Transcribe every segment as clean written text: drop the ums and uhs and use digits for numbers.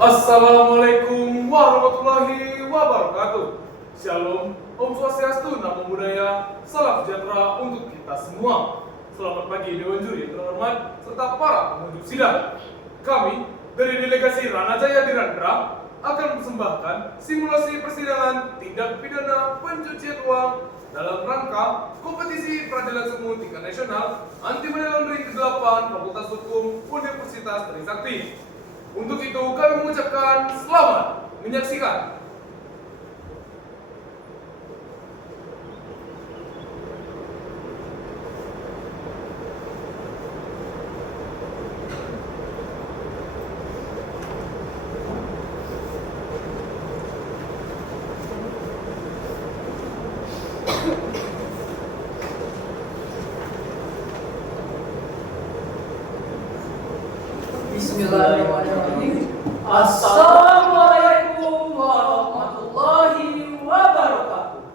Assalamualaikum warahmatullahi wabarakatuh. Shalom, Om Swastiastu, Namo Buddhaya, salam sejahtera untuk kita semua. Selamat pagi Dewan Juri yang terhormat serta para pengunjung sidang. Kami dari delegasi Ranajaya Dirandra akan mempersembahkan simulasi persidangan tindak pidana pencucian uang dalam rangka kompetisi peradilan semu tingkat nasional anti money laundering ke-8 Fakultas Hukum Universitas Trisakti. Untuk itu kami mengucapkan selamat menyaksikan. Bismillahirrahmanirrahim. Assalamualaikum warahmatullahi wabarakatuh.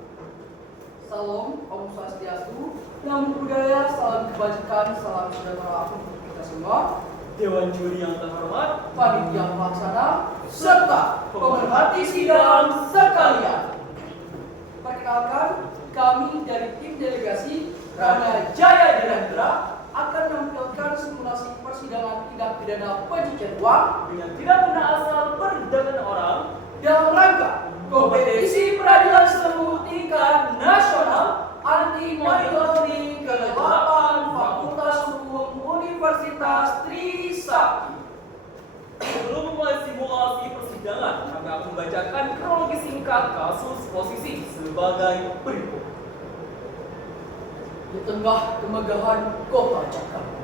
Salam, Om Swastiastu, Namo Buddhaya, salam kebajikan, salam sejahtera untuk kita semua. Dewan Juri yang terhormat, Panitia pelaksana, serta pemerhati sidang sekalian. Perkenalkan, kami dari tim delegasi Ranajaya Dirandra akan menampilkan simulasi persidangan tindak pidana pencucian uang dengan tidak benar asal perdagangan orang dalam rangka kompetisi peradilan semu tingkat nasional anti money laundering ke-8 Fakultas Hukum Universitas Trisakti. Sebelum memulai simulasi persidangan, kami akan membacakan kronologi singkat kasus posisi sebagai berikut. Di tengah kemegahan kota Jakarta,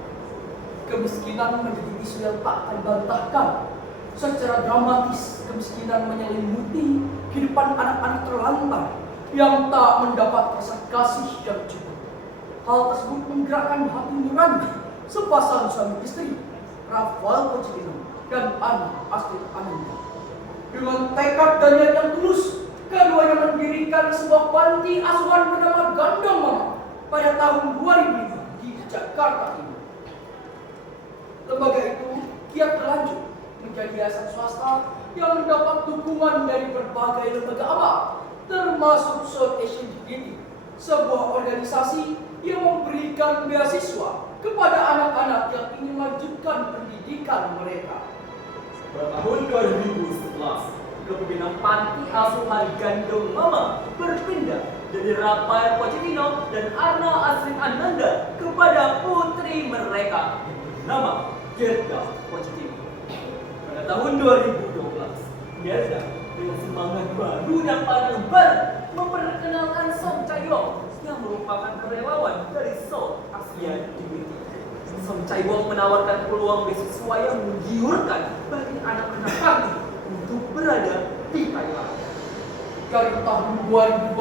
kemiskinan menjadi isu yang tak terbantahkan. Secara dramatis, kemiskinan menyelimuti kehidupan anak-anak terlantar yang tak mendapat rasa kasih yang cukup. Hal tersebut menggerakkan hati nurani sepasang suami istri, Rafael Pochettino dan Ana Astrid Ananda. Dengan tekad dan niat yang tulus, keduanya mendirikan sebuah panti asuhan bernama Gandong Mama pada tahun 2005 di Jakarta ini. Lembaga itu kiat berlanjut menjadi yayasan swasta yang mendapat dukungan dari berbagai lembaga amal, termasuk South Asian Dignity, sebuah organisasi yang memberikan beasiswa kepada anak-anak yang ingin melanjutkan pendidikan mereka. Pada tahun 2011, kepemimpinan panti asuhan Gandong Mama berpindah dari Rafael Pochettino dan Ana Astrid Ananda kepada putri mereka yang bernama Gerda Pochettino. Pada tahun 2012, Gerda dengan semangat baru dan pandangan baru memperkenalkan Song Chae-wong yang merupakan relawan dari South Asia Dignity. Song Chae-wong menawarkan peluang beasiswa yang menggiurkan bagi anak-anak kami untuk berada di Thailand. Dari tahun 2012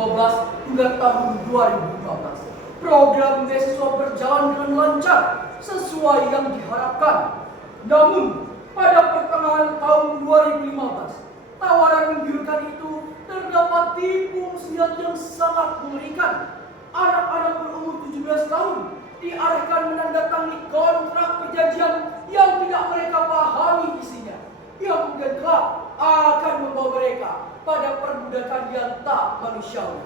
hingga tahun 2015, program beasiswa berjalan dengan lancar sesuai yang diharapkan. Namun, pada pertengahan tahun 2015, tawaran menggiurkan itu terdapat tipu muslihat yang sangat mengerikan. Anak-anak berumur 17 tahun diarahkan menandatangani kontrak perjanjian yang tidak mereka pahami isinya, yang mungkin kelak akan membawa mereka pada perbudakan yang tak manusiawi.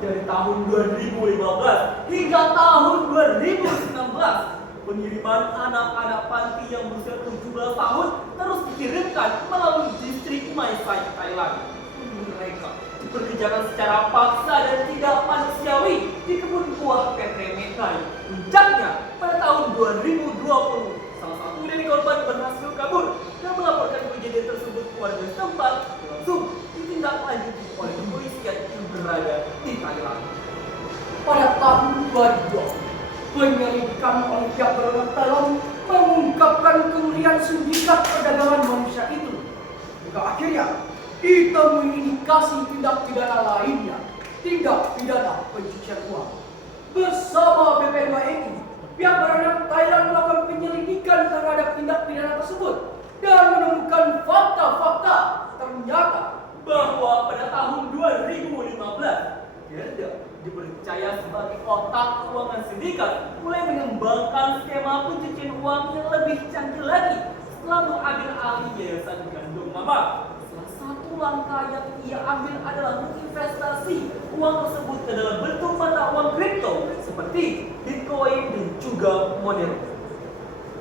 Dari tahun 2015 hingga tahun 2019, pengiriman anak-anak panti yang berusia 17 tahun terus dikirimkan melalui distrik Mae Sai, Thailand. Mereka dipekerjakan secara paksa dan tidak manusiawi di kebun buah Petremethai. Puncaknya pada tahun 2020, salah satu dari korban berhasil kabur dan melaporkan kejadian tersebut ke warga setempat, langsung ditindaklanjuti oleh kepolisian yang berada di Thailand. Pada tahun 2020, penyelidikan oleh pihak berwenang Thailand mengungkapkan kengerian sindikat perdagangan manusia itu. Hingga akhirnya ditemui indikasi tindak pidana lainnya, tindak pidana pencucian uang. Bersama BP2MI, pihak berwenang Thailand melakukan penyelidikan terhadap tindak pidana tersebut dan menemukan fakta-fakta. Ternyata Bahwa pada tahun 2015, Gerda dipercaya sebagai otak keuangan sindikat mulai mengembangkan skema pencucian uang yang lebih canggih lagi setelah mengambil alih Yayasan Gandum Mama, salah satu langkah yang ia ambil adalah menginvestasi uang tersebut ke dalam bentuk mata uang kripto seperti Bitcoin dan juga Monero.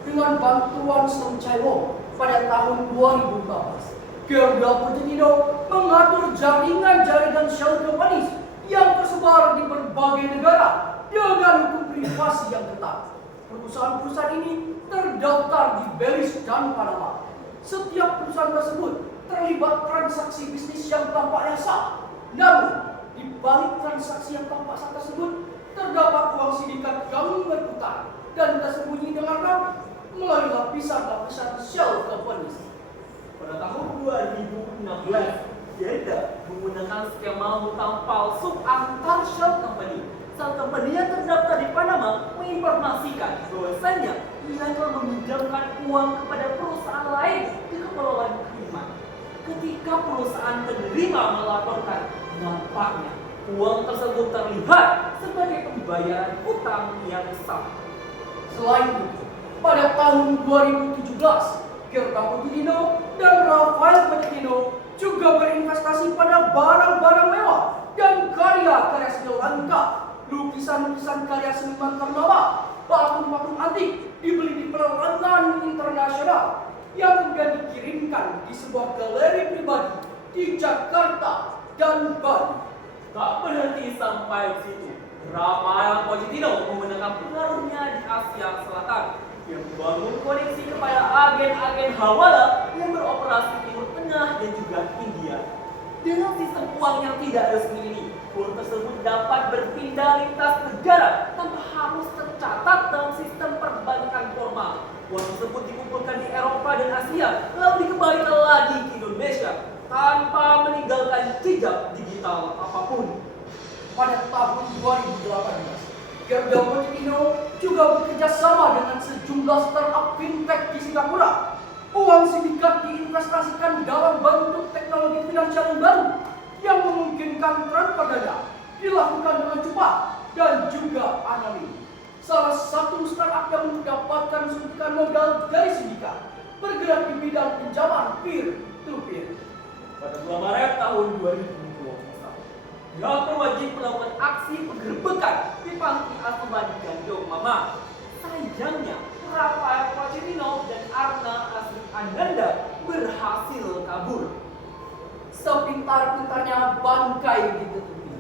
Dengan bantuan Song Chai-wong pada tahun 2014, Garuda Pochettino mengatur jaringan-jaringan shell companies yang tersebar di berbagai negara dengan hukum privasi yang ketat. Perusahaan-perusahaan ini terdaftar di Belize dan Panama. Setiap perusahaan tersebut terlibat transaksi bisnis yang tampaknya sah. Namun, di balik transaksi yang tampak sah tersebut, terdapat uang sindikat yang berputar dan tersembunyi dengan rapi melalui lapisan-lapisan shell companies. Pada tahun 2016, Garuda menggunakan skema hutang palsu antar shell company. Shell company yang terdaftar di Panama menginformasikan bahwasanya ia telah meminjamkan uang kepada perusahaan lain di Kepulauan Cayman. Ketika perusahaan penerima melaporkan, nampaknya uang tersebut terlihat sebagai pembayaran hutang yang sah. Selain itu, pada tahun 2017, Garuda Pochettino dan Rafael Pochettino juga berinvestasi pada barang-barang mewah dan karya-karya seni langka. Lukisan-lukisan karya seniman ternama, patung-patung antik dibeli di pelelangan internasional yang kemudian dikirimkan di sebuah galeri pribadi di Jakarta dan Bali. Tak berhenti sampai di situ, Rafael Pochettino menggunakan pengaruhnya di Asia Selatan yang membangun koneksi kepada agen-agen hawala yang beroperasi di Timur Tengah dan juga India. Dengan sistem uang yang tidak resmi ini, uang tersebut dapat berpindah lintas negara tanpa harus tercatat dalam sistem perbankan formal. Uang tersebut dikumpulkan di Eropa dan Asia, lalu dikembalikan lagi ke Indonesia tanpa meninggalkan jejak digital apapun. Pada tahun 2018, Garuda Pochettino juga bekerja sama dengan sejumlah startup fintech di Singapura. Uang sindikat diinvestasikan dalam bentuk teknologi finansial yang baru yang memungkinkan transfer dana dilakukan dengan cepat dan juga anonim. Salah satu startup yang mendapatkan suntikan modal dari sindikat bergerak di bidang pinjaman peer-to-peer. Pada bulan Maret tahun 2021, pihak berwajib melakukan aksi penggerbekan di panti asuhan Gandum Mama. Sayangnya, Rafael Pochettino dan Arna Asri Ananda berhasil kabur. Sepintar-pintarnya bangkai ditutupi,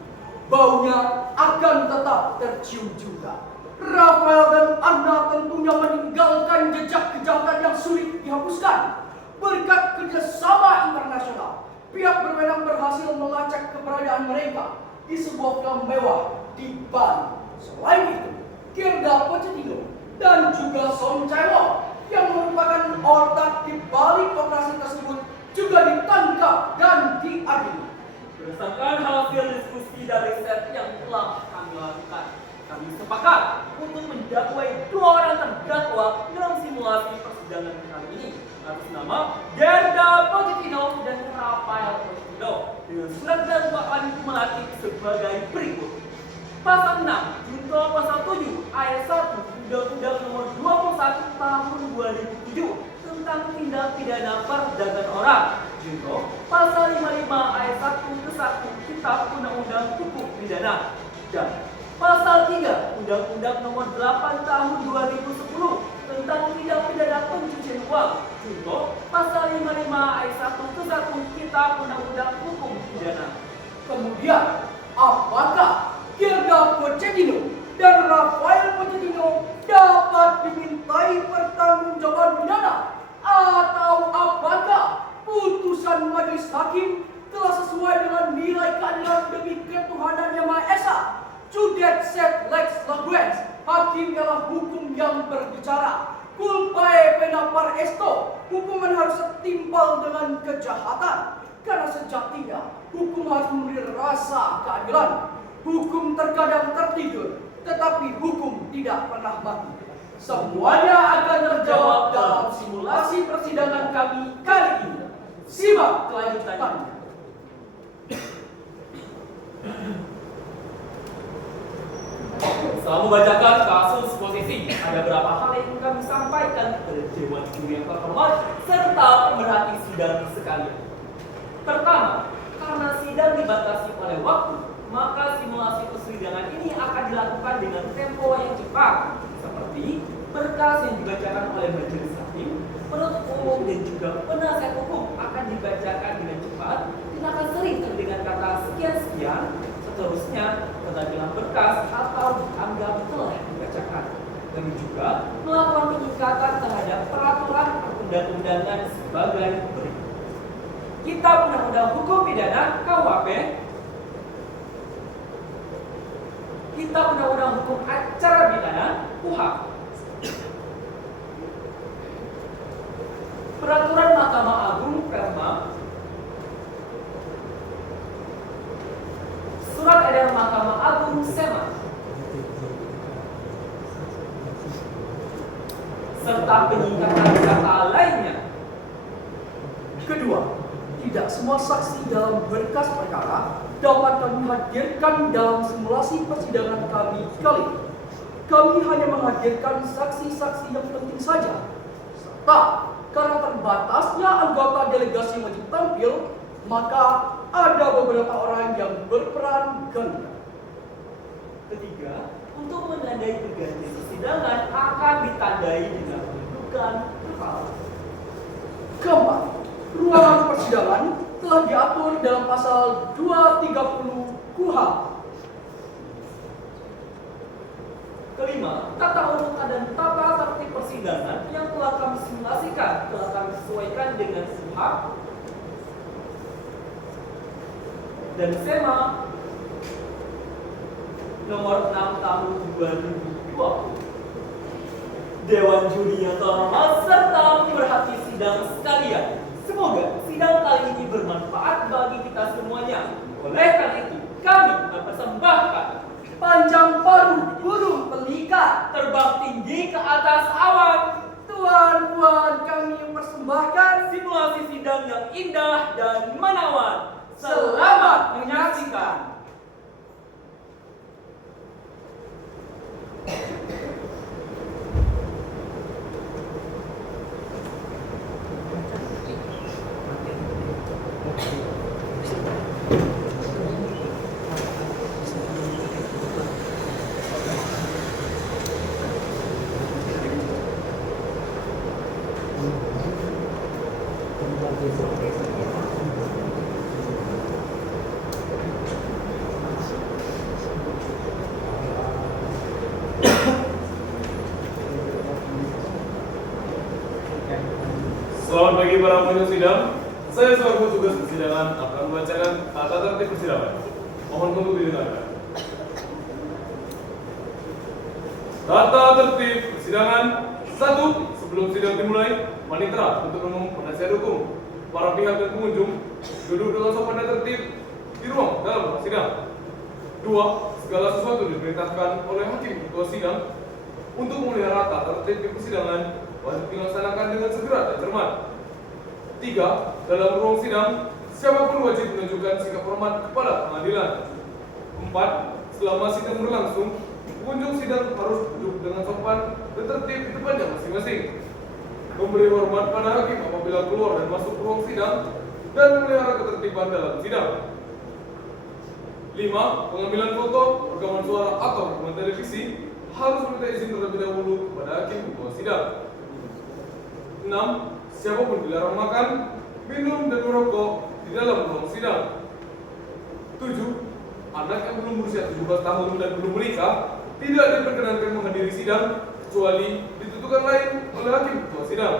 baunya akan tetap tercium juga. Rafael dan Anna tentunya meninggalkan jejak kejahatan yang sulit dihapuskan. Berkat kerjasama internasional, pihak berwenang berhasil melacak keberadaan mereka di sebuah film mewah di Bali. Selain itu, Garuda Pochettino dan juga Song Chai-wong yang merupakan otak di balik operasi tersebut juga ditangkap dan diadili. Berdasarkan hasil diskusi dan riset yang telah kami lakukan, kami sepakat untuk mendakwai 2 orang terdakwa dalam simulasi persidangan kali ini atas nama Garuda Pochettino dan Rafael Pochettino dengan surat dakwaan kumulatif sebagai berikut. Pasal 6 junto pasal 7 ayat 1 Undang-Undang Nomor 21 Tahun 2007 tentang tindak pidana perdagangan orang. Junto pasal 55 ayat 1 ke 1 Kitab Undang-Undang Hukum Pidana. Dan pasal 3 Undang-Undang Nomor 8 Tahun 2010 tentang tindak pidana pencucian uang. Junto pasal 55 ayat 1 ke 1 Kitab Undang-Undang Hukum Pidana. Kemudian, apakah Garuda Pochettino dan Rafael Pochettino dapat dimintai pertanggungjawaban pidana? Atau apakah putusan majelis hakim telah sesuai dengan nilai keadilan demi ketuhanan Yang Maha Esa? Judet sed lex laguens, hakim ialah hukum yang berbicara. Culpae pena par esto, hukuman harus setimpal dengan kejahatan. Karena sejatinya, hukum harus memberi rasa keadilan. Hukum terkadang tertidur, tetapi hukum tidak pernah mati. Semuanya akan terjawab dalam simulasi persidangan kami kali ini. Simak kelanjutannya. Setelah membacakan kasus posisi, ada beberapa hal yang kami sampaikan kepada Dewan Juri yang terhormat sidang sekalian. Pertama, karena sidang dibatasi oleh waktu, maka simulasi persidangan ini akan dilakukan dengan tempo yang cepat, seperti berkas yang dibacakan oleh majelis hakim, penuntut umum dan juga penasihat hukum akan dibacakan dengan cepat, tidak akan sering terdengar kata sekian-sekian, seterusnya ketampilan berkas atau dianggap telah dibacakan. Kami juga melakukan peningkatan terhadap peraturan perundang-undangan sebagai berikut. Kitab Undang-Undang Hukum Pidana (KUHP), Kitab Undang-Undang Hukum Acara Pidana (KUHAP), Peraturan Mahkamah Agung (Perma), Surat Edaran Mahkamah Agung (SEMA), serta peningkatan kata lainnya. Kedua, tidak semua saksi dalam berkas perkara dapat kami hadirkan dalam simulasi persidangan kali ini. Kami hanya menghadirkan saksi-saksi yang penting saja, serta karena terbatasnya anggota delegasi wajib tampil, maka ada beberapa orang yang berperan ganda. Ketiga, untuk menandai pergantian persidangan akan ditandai dengan pendudukan kepala. Keempat, ruangan persidangan telah diatur dalam pasal 230 KUHP. Kelima, tata urutan dan tata tertib persidangan yang telah kami simulasikan telah kami sesuaikan dengan KUHP dan SEMA nomor 6 tahun 2020. Dewan Juri yang terhormat serta pemerhati sidang sekalian, semoga sidang kali ini bermanfaat bagi kita semuanya. Oleh karena itu, kami mempersembahkan Panjang paruh burung pelikat, terbang tinggi ke atas awan, tuan-tuan kami persembahkan simulasi sidang yang indah dan menawan. Selamat menyaksikan. Selamat pagi para pengunjung sidang. Saya selaku tugas persidangan akan membacakan tata tertib persidangan. Mohon untuk didengarkan. Tata tertib persidangan 1. Sebelum sidang dimulai, panitera untuk umum, penasihat hukum, para pihak dan pengunjung duduk dengan sopan dan tertib di ruang dalam ruang sidang. 2. Segala sesuatu diperintahkan oleh hakim ketua sidang untuk memelihara tata tertib di persidangan wajib dilaksanakan dengan segera dan cermat. 3. Dalam ruang sidang, siapapun wajib menunjukkan sikap hormat kepada pengadilan. 4. Selama sidang berlangsung, pengunjung sidang harus duduk dengan sopan dan tertib di tempatnya masing-masing. Memberi hormat pada hakim apabila keluar dan masuk ruang sidang dan memelihara ketertiban dalam sidang. 5. Pengambilan foto, rekaman suara atau rekaman televisi harus meminta izin terlebih dahulu kepada hakim ketua sidang. 6. Siapapun dilarang makan, minum, dan merokok di dalam ruang sidang. 7. Anak yang belum berusia 17 tahun dan belum menikah tidak diperkenankan menghadiri sidang kecuali ditentukan lain oleh hakim ketua sidang.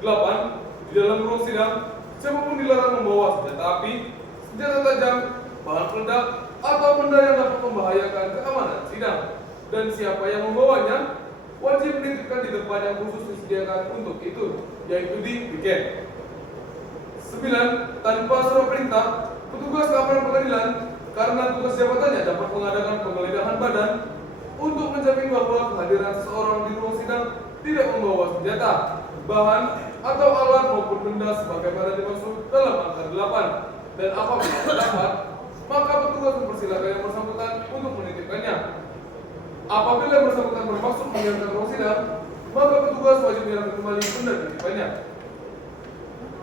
8. Di dalam ruang sidang, siapapun dilarang membawa senjata api, senjata tajam, bahan peledak, atau benda yang dapat membahayakan keamanan sidang. Dan siapa yang membawanya wajib menitipkan di tempat yang khusus disediakan untuk itu, yaitu di weekend. 9. Tanpa surat perintah, petugas keamanan pengadilan karena tugas jabatannya dapat mengadakan penggeledahan badan untuk menjamin bahwa kehadiran seseorang di ruang sidang tidak membawa senjata, bahan, atau alat maupun benda sebagaimana dimaksud dalam angka 8. Dan apabila terdapat, maka petugas mempersilakan yang bersangkutan untuk menitipkannya. Apabila yang bersangkutan bermaksud meninggalkan ruang sidang, maka petugas wajib menyerahkan kembali benda titipannya.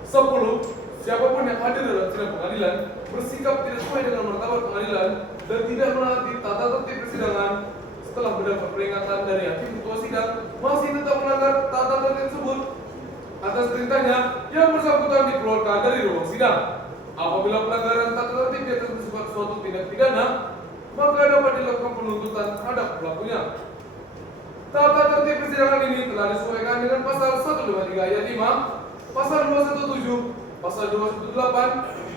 10. Siapapun yang hadir dalam sidang pengadilan bersikap tidak sesuai dengan martabat pengadilan dan tidak menaati tata tertib persidangan setelah mendapat peringatan dari hakim ketua sidang masih tetap melanggar tata tertib tersebut, atas perintahnya yang bersangkutan dikeluarkan dari ruang sidang. Apabila pelanggaran tata tertib di atas bersifat suatu tindak pidana, maka dapat dilakukan penuntutan terhadap pelakunya. Tata tertib persidangan ini telah disesuaikan dengan pasal 153 ayat 5, pasal 217, pasal 218,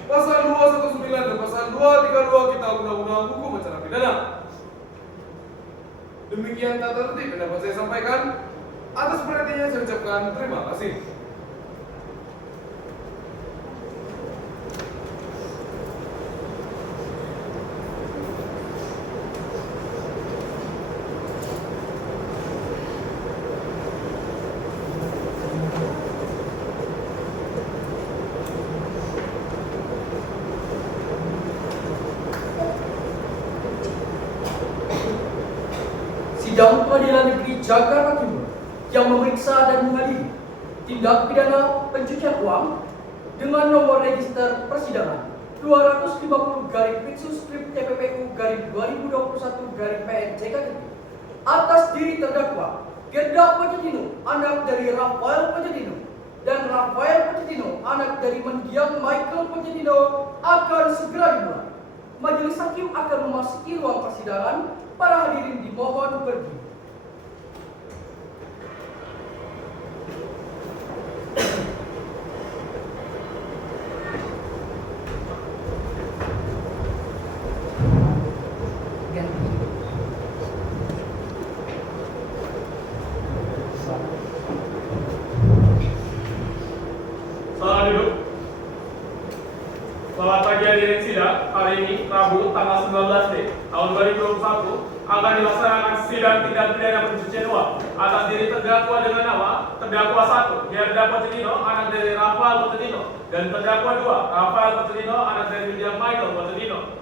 pasal 219 dan pasal 232 Kitab Undang-Undang Hukum Acara Pidana. Demikian tata tertib yang dapat saya sampaikan. Atas perhatiannya saya ucapkan terima kasih. Sidang Pengadilan Negeri Jakarta Timur yang memeriksa dan mengadili tindak pidana pencucian uang dengan nomor register persidangan 250-TPPU-2021-PN-JKT atas diri terdakwa Gerda Pochettino, anak dari Rafael Pochettino, dan Rafael Pochettino, anak dari mendiang Michael Pochettino, akan segera dimulai. Majelis hakim akan memasuki ruang persidangan. Para hadirin dimohon pergi. Selamat duduk. Selamat pagi hadirin sidang. Hari ini Rabu tanggal 19 Mei tahun 2021 akan dilaksanakan sidang tindak pidana pencucian uang atas diri terdakwa dengan nama terdakwa 1 Gerda Pochettino, anak dari Rafael Pochettino, dan terdakwa 2 Rafael Pochettino, anak dari mendiang Michael Pochettino.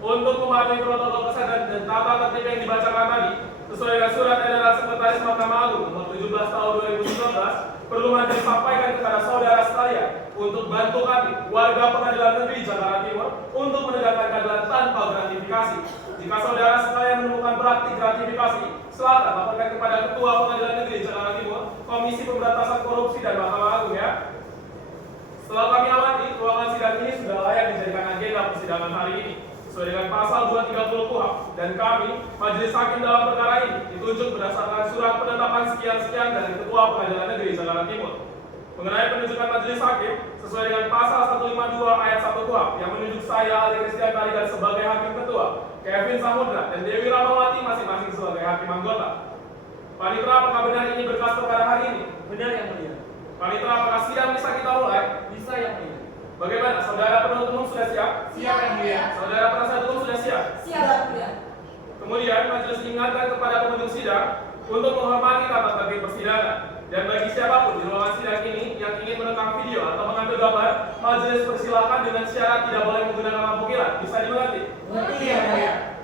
Untuk mematuhi protokol kesehatan dan tata tertib yang dibacakan tadi, sesuai dengan surat edaran Sekretaris Mahkamah Agung nomor 17 tahun 2019, perlu majelis sampaikan kepada saudara sekalian untuk bantu kami, warga Pengadilan Negeri Jakarta Timur, untuk menegakkan keadilan tanpa gratifikasi. Jika saudara sekalian menemukan praktik gratifikasi, silakan laporkan kepada Ketua Pengadilan Negeri Jakarta Timur, Komisi Pemberantasan Korupsi dan Mahkamah Agung ya. Setelah kami amati, ruangan sidang ini sudah layak dijadikan agenda persidangan hari ini sesuai dengan pasal 230 KUHP, dan kami, majelis hakim dalam perkara ini, ditunjuk berdasarkan surat penetapan sekian-sekian dari Ketua Pengadilan Negeri Jakarta Timur. Mengenai penunjukan majelis hakim, sesuai dengan pasal 152 ayat 1 KUHP yang menunjuk saya, Ali Christian Tarigan, sebagai hakim ketua, Kevin Samudra dan Dewi Ramawati masing-masing sebagai hakim anggota. Panitera, apakah benar ini berkas perkara hari ini? Benar yang mulia. Panitera, apakah sidang bisa kita mulai? Bisa yang mulia. Bagaimana? Saudara penuntut umum sudah siap? Siap yang mulia. Saudara penasihat hukum sudah siap? Siap yang mulia. Kemudian majelis ingatkan kepada pengunjung sidang untuk menghormati tata tertib persidangan. Dan bagi siapapun di ruangan sidang ini yang ingin merekam video atau mengambil gambar, majelis persilakan dengan syarat tidak boleh menggunakan lampu kilat. Bisa dimengerti? Mengerti yang mulia.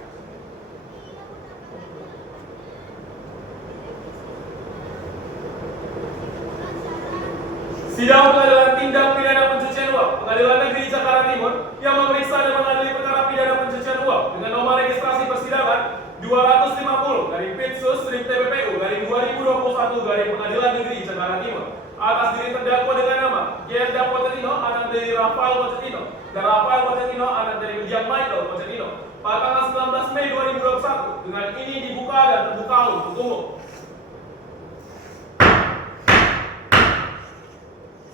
Sidang Pengadilan Tindak Pidana Pencucian Uang Pengadilan Negeri Jakarta Timur yang memeriksa dan mengadili perkara pidana pencucian uang dengan nomor registrasi persidangan 250/PITSUS/TPPU/2021 Pengadilan Negeri Jakarta Timur atas diri terdakwa dengan nama Gerda Pochettino, anak dari Rafael Pochettino, dan Rafael Pochettino, anak dari mendiang Michael Pochettino, pada tanggal 19 Mei 2021 dengan ini dibuka dan terbuka untuk umum.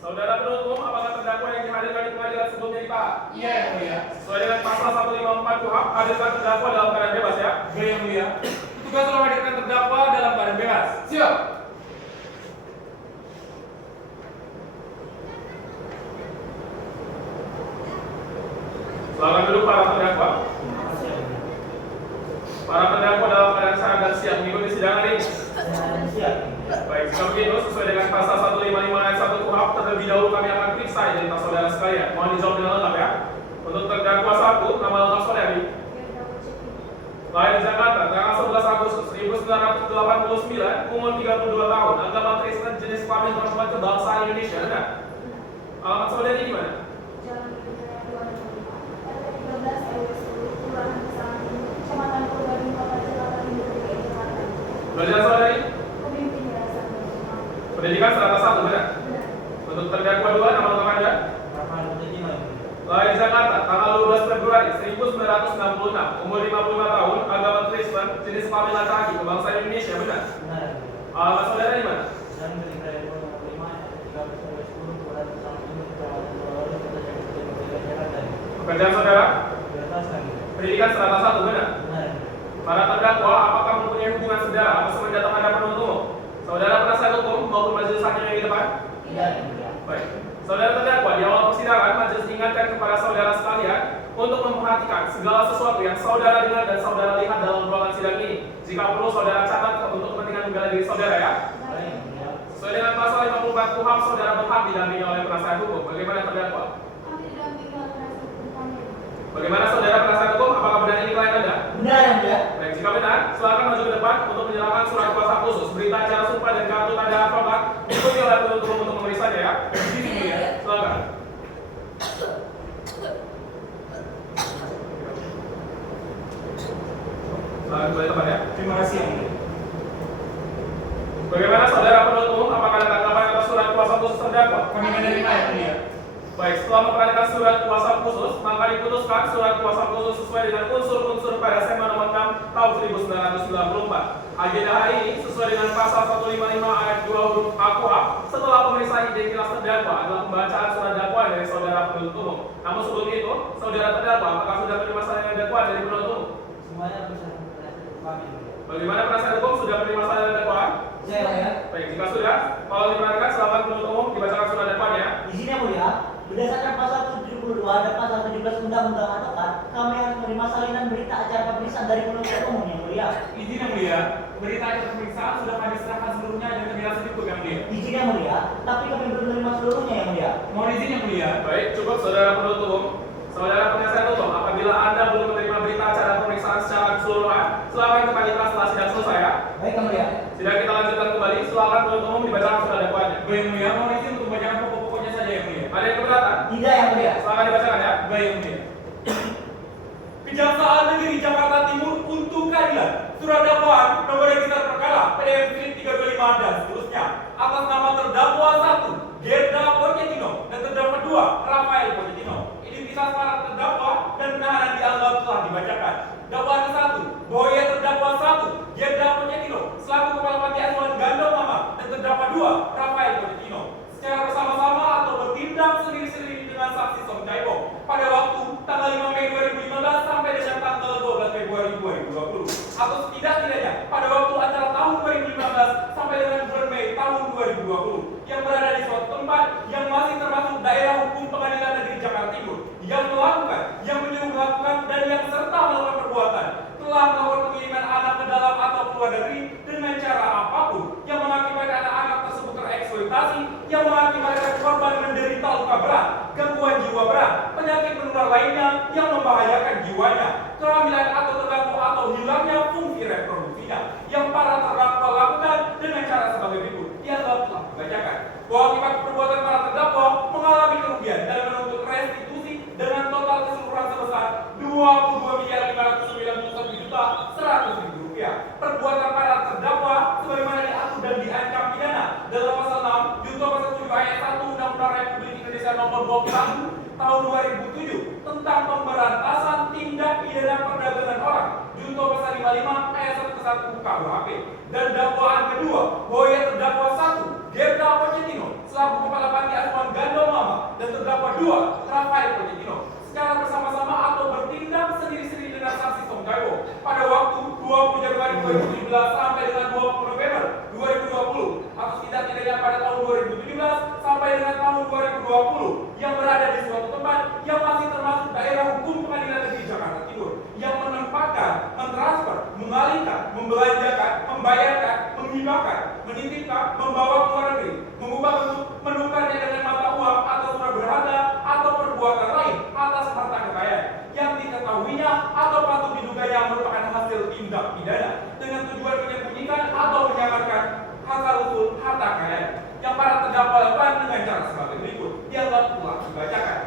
Saudara penuntut umum, apakah terdakwa yang dihadirkan di pengadilan sebelumnya ditahan? Iya yang mulia. Sesuai dengan pasal 154 KUHP, hadirkan terdakwa dalam keadaan bebas ya. Iya yang mulia. Tugas telah hadirkan terdakwa dalam keadaan bebas. Siap. Silakan duduk para terdakwa. Para terdakwa dalam keadaan sadar dan siap mengikuti sidang hari ini. Siap. Baik, jika begitu sesuai dengan pasal 155 ayat 1 KUHP, terlebih dahulu kami akan periksa identitas saudara sekalian. Mohon dijawab dengan lengkap ya. Untuk terdakwa 1, nama lengkap saudari. Lahir di Jakarta, tanggal 11 Agustus 1989, umur 32 tahun, agama Kristen, jenis kelamin perempuan, kebangsaan Indonesia, benar? Alamat saudari di mana? Jalan Raya 224, RT 13 RW 10, Kelurahan Kesawan Timur, Kecamatan Purbalingga, Kota Jakarta Timur, DKI Jakarta. Belajar saudari? Pemimpin Yayasan Bintang. Pendidikan serata 1, benar? Benar. Untuk terdakwa 2, nama lengkap Anda? Rafael Pochettino. Lahir Jakarta, tanggal 12 Februari 1996, umur 55 tahun, agama Kristen, jenis kelamin laki-laki, kebangsaan Indonesia, benar? Benar. Alamat saudara di mana? Jalan Raya 225, RT 13 RW 10, Kelurahan Kesawan Timur, Kecamatan Purbalingga, Kota Jakarta Timur, DKI Jakarta. Pekerjaan saudara? Berdasarkan. Pendidikan serata 1, benar? Benar. Para terdakwa, apakah mempunyai hubungan saudara atau semenjak ada penuntut umum? Saudara penasihat hukum maupun majelis hakim yang di depan? Tidak, yang mulia. Baik. Saudara terdakwa, di awal persidangan, majelis ingatkan kepada saudara sekalian untuk memperhatikan segala sesuatu yang saudara dengar dan saudara lihat dalam ruangan sidang ini. Jika perlu, saudara catat untuk kepentingan membela diri saudara ya. Baik, yang mulia. Sesuai dengan pasal 54 KUHP, saudara berhak didampingi oleh penasihat hukum. Bagaimana terdakwa? Kami didampingi oleh penasihat hukum kami. Bagaimana saudara penasihat hukum? Apakah benar ini klien Anda? Benar, yang mulia. Baik, jika benar, silakan maju ke depan untuk menyerahkan surat kuasa khusus, berita acara sumpah dan kartu tanda advokat diikuti oleh penuntut umum untuk memeriksanya ya. Di sini ya, silakan. Silakan kembali tempat ya. Terima kasih yang mulia. Bagaimana saudara penuntut umum? Apakah ada tanggapan atas surat kuasa khusus terdakwa? Kami menerima yang mulia. Baik, setelah memperhatikan surat kuasa khusus, maka diputuskan surat kuasa khusus sesuai dengan unsur-unsur pada SEMA nomor 6 tahun 1994. Agenda hari ini sesuai dengan pasal 155 ayat 2 huruf A KUHP, setelah pemeriksaan identitas terdakwa adalah pembacaan surat dakwaan dari saudara penuntut umum. Namun sebelum itu, saudara terdakwa apakah sudah menerima salinan dakwaan dari penuntut umum? Semuanya bersama penasihat hukum kami, yang mulia. Bagaimana penasihat hukum sudah menerima salinan dakwaan? Ya, yang mulia. Baik, jika sudah, kalau diperhatikan silakan penuntut umum dibacakan surat dakwaannya. Izin yang mulia, berdasarkan pasal 72 dan pasal 17 Undang-Undang Advokat, kami harus menerima salinan berita acara pemeriksaan dari penuntut umum yang mulia. Izin yang mulia, berita acara pemeriksaan sudah kami serahkan seluruhnya dan penjelasan cukup yang mulia. Izin yang mulia, tapi kami belum menerima seluruhnya yang mulia. Mohon izin yang mulia. Baik, cukup saudara penuntut umum. Saudara penasihat hukum, apabila Anda belum menerima berita acara pemeriksaan secara keseluruhan, silakan kembali kelas setelah sidang selesai ya. Baik yang mulia. Sidang kita lanjutkan kembali, silakan penuntut umum dibacakan surat dakwaannya. Baik yang mulia, mohon izin untuk membacakan pokok-pokoknya saja yang mulia. Ada yang keberatan? Tidak yang mulia. Silakan dibacakan ya. Baik yang mulia. Kejaksaan Negeri Jakarta Timur untuk keadilan. Surat dakwaan nomor register perkara PDM 325 dan seterusnya atas nama terdakwa 1 Gerda Pochettino dan terdakwa 2 Rafael Pochettino. Identitas para terdakwa dan penahanan dianggap telah dibacakan. Dakwaan 1 bahwa ia terdakwa 1 Gerda Pochettino selaku kepala panti asuhan Gandong Mama dan terdakwa 2 Rafael Pochettino secara bersama-sama atau bertindak sendiri-sendiri dengan saksi Song Taibong pada waktu tanggal 5 Mei 2015 sampai dengan tanggal 12 Februari 2020 atau setidak-tidaknya pada waktu antara tahun 2015 sampai dengan bulan Mei tahun 2020 yang berada di suatu tempat yang masih termasuk daerah hukum Pengadilan Negeri Jakarta Timur yang melakukan, yang menyuruh melakukan dan yang serta melakukan perbuatan telah melakukan pengiriman anak ke dalam atau keluar negeri dengan cara apapun yang mengakibatkan anak-anak tersebut tereksploitasi, yang mengakibatkan korban menderita luka berat, gangguan jiwa berat, penyakit menular lainnya yang membahayakan jiwanya, kehamilan atau terganggu atau hilangnya fungsi reproduksinya yang para terdakwa lakukan dengan cara sebagai berikut dianggap telah dibacakan bahwa akibat perbuatan para terdakwa mengalami kerugian dan menuntut restitusi dengan total keseluruhan sebesar 22.591.100.000 rupiah. Perbuatan para terdakwa sebagaimana diatur dan diancam pidana dalam pasal 6 junto pasal 7 ayat 1 Undang-Undang Republik Indonesia nomor 21 tahun 2007 tentang pemberantasan tindak pidana perdagangan orang junto pasal 55 ayat 1 ke 1 KUHP. Dan dakwaan kedua bahwa ia terdakwa 1 Gerda Pochettino selaku kepala panti asuhan Gandong Mama dan terdakwa 2 Rafael Pochettino secara bersama-sama atau bertindak sendiri-sendiri dengan saksi Song Taibong pada waktu 20 Januari 2017 sampai dengan 20 November 2020 atau tidak-tidaknya pada tahun 2017 sampai dengan tahun 2020 yang berada di suatu tempat yang masih termasuk daerah hukum Pengadilan Negeri Jakarta Timur yang menempatkan, mentransfer, mengalihkan, membelanjakan, membayarkan, menghibahkan, menitipkan, membawa ke luar negeri, mengubah bentuk, menukarnya dengan mata uang atau surat berharga atau perbuatan lain atas harta kekayaan yang diketahuinya atau patut diduganya merupakan hasil tindak pidana dengan tujuan menyembunyikan atau menyamarkan asal usul harta kekayaan yang para terdakwa lakukan dengan cara sebagai berikut. dianggap telah dibacakan.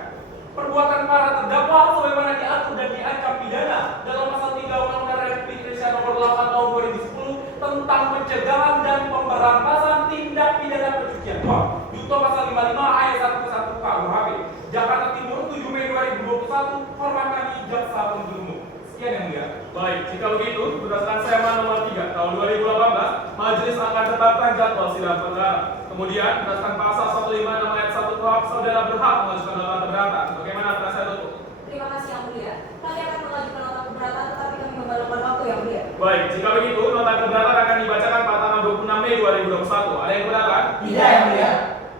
Perbuatan para terdakwa sebagaimana diatur dan diancam pidana dalam pasal 3 Undang-Undang Republik Indonesia Nomor 8 Tahun 2010 tentang pencegahan dan pemberantasan tindak pidana pencucian uang. Junto pasal 55 ayat 1 ke 1 KUHP. Jakarta Timur 7 Mei 2021. Hormat kami Jaksa Penuntut Umum. Sekian yang mulia. Baik, jika begitu, berdasarkan SEMA nomor 3 tahun 2018, majelis akan tetapkan jadwal sidang perkara. Kemudian, berdasarkan pasal 156 ayat 1 KUHP, saudara berhak mengajukan nota keberatan. Bagaimana penasihat hukum? Terima kasih yang mulia. Kami akan mengajukan nota keberatan, tetapi kami memerlukan waktu yang mulia. Baik, jika begitu, nota keberatan akan dibacakan pada tanggal 26 Mei 2021. Ada yang keberatan? Tidak yang mulia.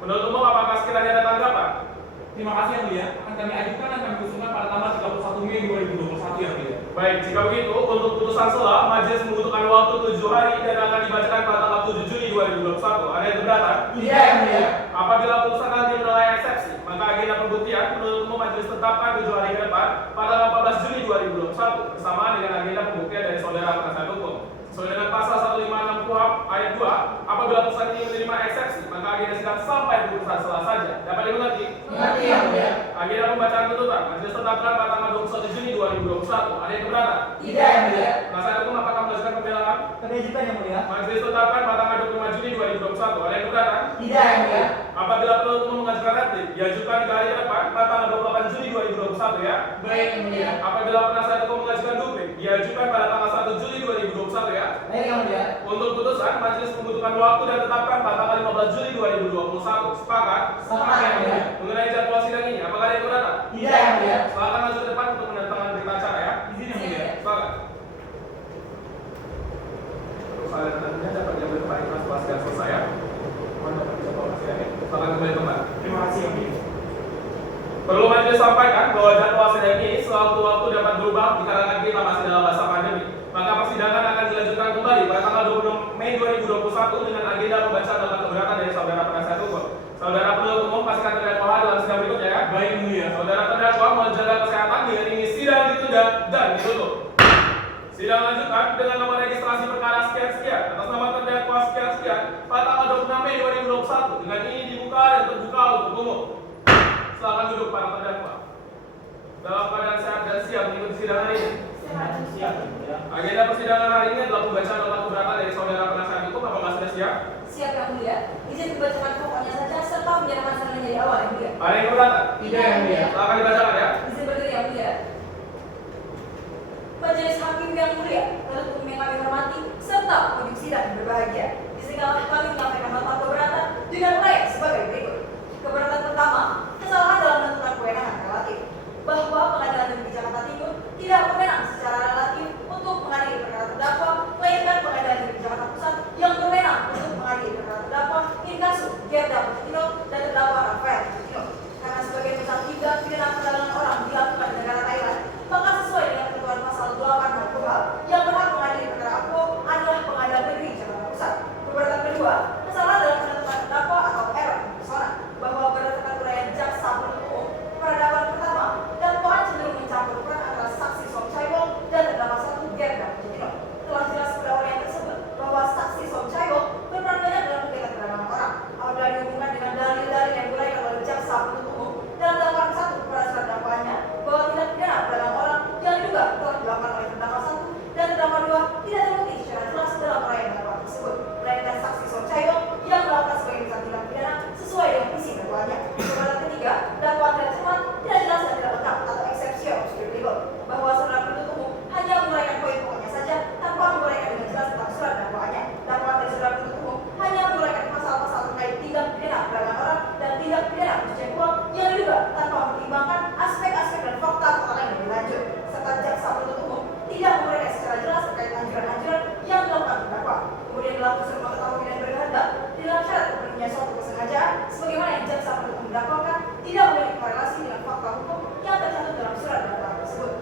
Menurut umum, apakah sekiranya ada tanggapan? Terima kasih yang mulia. Akan kami ajukan dan kami usulkan pada tanggal 31 Mei 2021 yang mulia. Baik, jika begitu, untuk putusan sela, majelis membutuhkan waktu 7 hari dan akan dibacakan pada tanggal 7 Juni 2021. Ada yang keberatan? Tidak yang mulia. Apabila putusan nanti menilai eksepsi, maka agenda pembuktian menurut umum majelis tetapkan 7 hari ke depan pada tanggal 14 Juni 2021 bersamaan dengan agenda pembuktian dari saudara penasihat hukum. Sesuai dengan pasal 156 KUHP ayat 2, apabila putusan ini menerima eksepsi, maka agenda sidang sampai putusan sela saja. Dapat dimengerti? Mengerti yang mulia. Agenda pembacaan tuntutan majelis tetapkan pada tanggal 21 Juni 2021. Ada yang keberatan? Tidak yang mulia. Penasihat hukum apakah mengajukan pembelaan? Kami ajukan yang mulia. Majelis tetapkan pada tanggal 25 Juni 2021. Ada yang keberatan? Tidak yang mulia. Apabila penuntut umum mengajukan replik, diajukan 3 hari ke depan pada tanggal 28 Juni 2021 ya. Baik yang mulia. Apabila penasihat hukum mengajukan duplik, diajukan pada tanggal 1 Juli 2021 ya. Baik yang mulia. Untuk putusan, majelis membutuhkan waktu dan tetapkan pada tanggal 15 Juli 2021. Sepakat? Sepakat yang mulia. Mengenai jadwal sidang ini, apakah ada yang keberatan? Tidak yang mulia. Silakan maju ke depan untuk menandatangani berita acara ya. Izin yang mulia. Sepakat. Soal nantinya dapat diambil tempat ikhlas setelah sidang selesai ya. Mohon dapat jadwal sidangnya. Silakan kembali tempat. Terima kasih yang mulia. Perlu majelis sampaikan bahwa jadwal sidang ini sewaktu-waktu dapat berubah dikarenakan kita masih dalam masa pandemi. Maka persidangan akan dilanjutkan kembali pada tanggal 26 Mei 2021 dengan agenda pembacaan nota keberatan dari saudara penasihat hukum. Saudara penuntut umum pastikan terdakwa dalam sidang berikutnya ya. Baik yang mulia. Saudara terdakwa menjaga kesehatan dengan ini sidang ditunda dan ditutup. Sidang lanjutkan dengan nomor registrasi perkara sekian-sekian atas nama terdakwa sekian-sekian pada tanggal 26 Mei 2021. Dengan ini dibuka dan terbuka untuk umum. Silakan duduk para terdakwa. Dalam keadaan sehat dan siap mengikuti sidang hari ini. Siap yang mulia. Agenda persidangan hari ini adalah pembacaan nota keberatan dari saudara penasihat hukum. Apakah sudah siap? Siap yang mulia. Izin dibacakan pokoknya saja serta menyerahkan sarannya dari awal yang mulia. Ada yang keberatan? Tidak yang mulia. Silakan dibacakan ya. Izin berdiri yang mulia. Majelis hakim yang mulia, penuntut umum yang kami hormati, serta pengunjung sidang yang berbahagia. Izinkanlah kami menyampaikan nota keberatan dengan uraian sebagai berikut. Keberatan pertama, kesalahan dalam menentukan kewenangan relatif. Bahwa Pengadilan Negeri Jakarta Timur tidak berwenang secara relatif untuk mengadili perkara terdakwa, melainkan Pengadilan Negeri Jakarta Pusat yang berwenang untuk mengadili perkara terdakwa in kasus Gerda Putino dan terdakwa Rafael Putino. Karena sebagai pusat tindak pidana perdagangan orang dilakukan di negara Thailand, maka sesuai dengan ketentuan pasal 8 KUHP yang berhak mengadili perkara APO adalah Pengadilan Negeri Jakarta Pusat. Keberatan kedua, kesalahan dalam penentukan terdakwa atau error persona, bahwa berdasarkan uraian jaksa penuntut umum pada dakwaan pertama, dakwaan cenderung mencampur peran antara saksi Song Chai-wong dan terdakwa satu Gerda Putino. Telah jelas pada uraian tersebut bahwa saksi Song Chai-wong berperan banyak dalam kegiatan perdagangan orang. Apabila dihubungkan dengan dalil-dalil yang diuraikan oleh jaksa penuntut umum dalam dakwaan satu pada surat dakwaannya bahwa tindak pidana perdagangan orang yang diduga telah dilakukan oleh terdakwa satu dan terdakwa dua tidak terbukti secara jelas dalam uraian dakwaan tersebut, melainkan saksi Song Chai-wong yang melakukan sebagai tindak pidana sesuai dengan isi dakwaannya. Keberatan ketiga, dakwaan tidak cermat, tidak jelas dan tidak lengkap atau eksepsi obscure legal, bahwa saudara penuntut umum hanya menguraikan poin pokoknya saja tanpa menguraikan dengan jelas tentang surat dakwaannya. Dakwaan dari saudara penuntut umum hanya menguraikan pasal-pasal terkait tindak pidana perdagangan orang dan tindak pidana pencucian uang yang diduga tanpa mempertimbangkan aspek-aspek dan fakta yang lebih lanjut, serta jaksa penuntut umum tidak menguraikan secara jelas terkait anjuran-anjuran yang dilakukan terdakwa. Kemudian dalam unsur mengetahui dan berkehendak dalam syarat terpenuhinya suatu kesengajaan, sebagaimana yang jaksa penuntut umum dakwakan tidak memiliki korelasi dengan fakta hukum yang tercantum dalam surat dakwaan tersebut.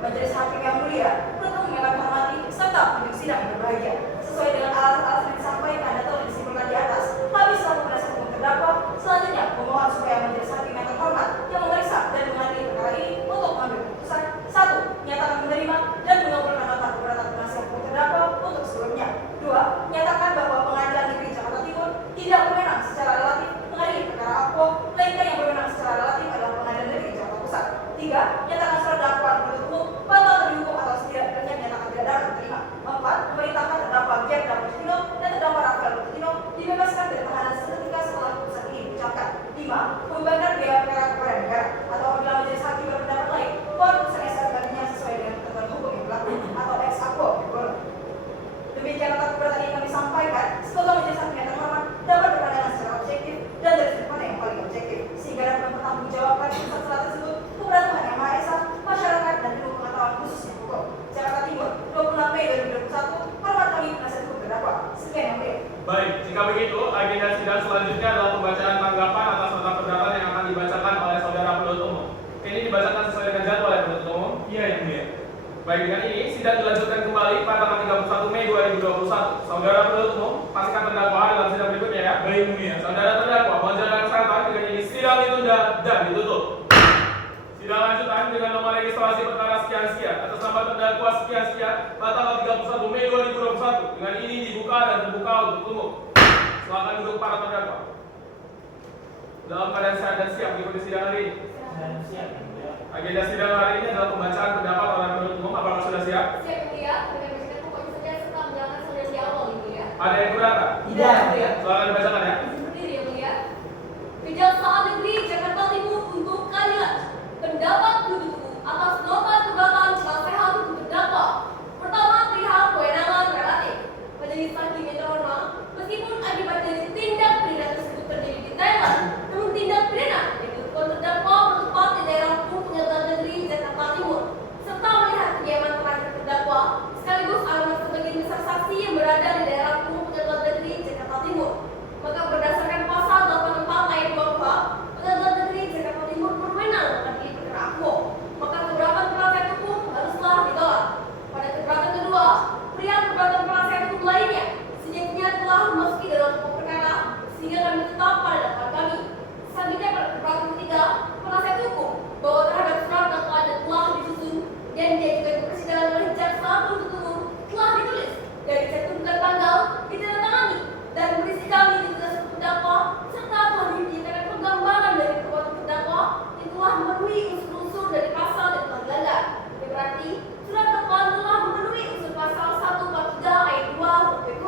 Majelis hakim yang mulia, penuntut umum yang kami hormati, serta penunjuk sidang yang berbahagia, sesuai dengan alasan-alasan yang disampaikan dan telah disimpulkan di atas, kami selaku penasihat hukum terdakwa selanjutnya memohon supaya majelis hakim yang terhormat yang memeriksa dan mengadili perkara ini untuk mengambil keputusan. 1. Menyatakan menerima dan mengabulkan nota keberatan penasihat hukum terdakwa untuk sebelumnya. 2. Menyatakan bahwa Pengadilan Negeri Jakarta Timur tidak berwenang secara relatif mengadili perkara APO agenda sidang selanjutnya adalah pembacaan tanggapan atas nota perdata yang akan dibacakan oleh saudara penuntut umum. Ini dibacakan sesuai dengan jadwal ya penuntut umum? Iya yang mulia. Baik, dengan ini sidang dilanjutkan kembali pada tanggal 31 Mei 2021. Saudara penuntut umum, pastikan terdakwa dalam sidang berikutnya ya. Baik mulia. Saudara terdakwa mohon jalankan kesehatan, dengan ini sidang ditunda dan ditutup. Sidang lanjutan dengan nomor registrasi perkara sekian-sekian atas nama terdakwa sekian-sekian pada tanggal 31 Mei 2021. Dengan ini dibuka dan terbuka untuk umum. Silakan duduk para terdakwa. Dalam keadaan sehat dan siap mengikuti sidang hari ini. Siap, yang mulia. Agenda sidang hari ini adalah pembacaan pendapat oleh penuntut umum. Apakah sudah siap? Siap yang mulia, dengan berdasarkan pokoknya saja serta menjalankan saudara di awal yang mulia. Ada yang keberatan? Tidak, yang mulia. Silakan dibacakan ya. Berdiri yang mulia. Kejaksaan Negeri Jakarta Timur untuk keadilan. Pendapat penuntut umum atas nota keberatan penasehat hukum terdakwa. Pertama, perihal kewenangan relatif. Majelis Hakim yang terhormat, meskipun akibat dari tindak pidana tersebut terjadi di Thailand, namun tindak pidana yang dilakukan terdakwa bertempat di daerah hukum pengadilan negeri Jakarta Timur, serta melihat kediaman terakhir terdakwa, sekaligus alamat sebagian besar saksi yang berada di daerah hukum pengadilan negeri Jakarta Timur. Maka berdasarkan pasal 84 ayat 2 KUHP, Pengadilan Negeri Jakarta Timur berwenang mengadili perkara akuo. Maka keberatan penasihat hukum haruslah ditolak. Pada keberatan kedua, perihal keberatan penasihat hukum lainnya, sejatinya telah memasuki dalam pokok perkara sehingga kami tetap pada dakwaan kami. Selanjutnya pada keberatan ketiga, penasihat hukum bahwa terhadap surat dakwaan yang telah disusun dan diajukan ke persidangan oleh jaksa penuntut umum telah ditulis dan dicantumkan tanggal, ditandatangani dan berisi kami di tugas terdakwa serta telah dinyatakan penggambaran dari perbuatan terdakwa yang telah memenuhi unsur-unsur dari pasal yang telah dilanggar. Ini berarti surat dakwaan telah memenuhi unsur pasal 143 ayat 2 huruf B2.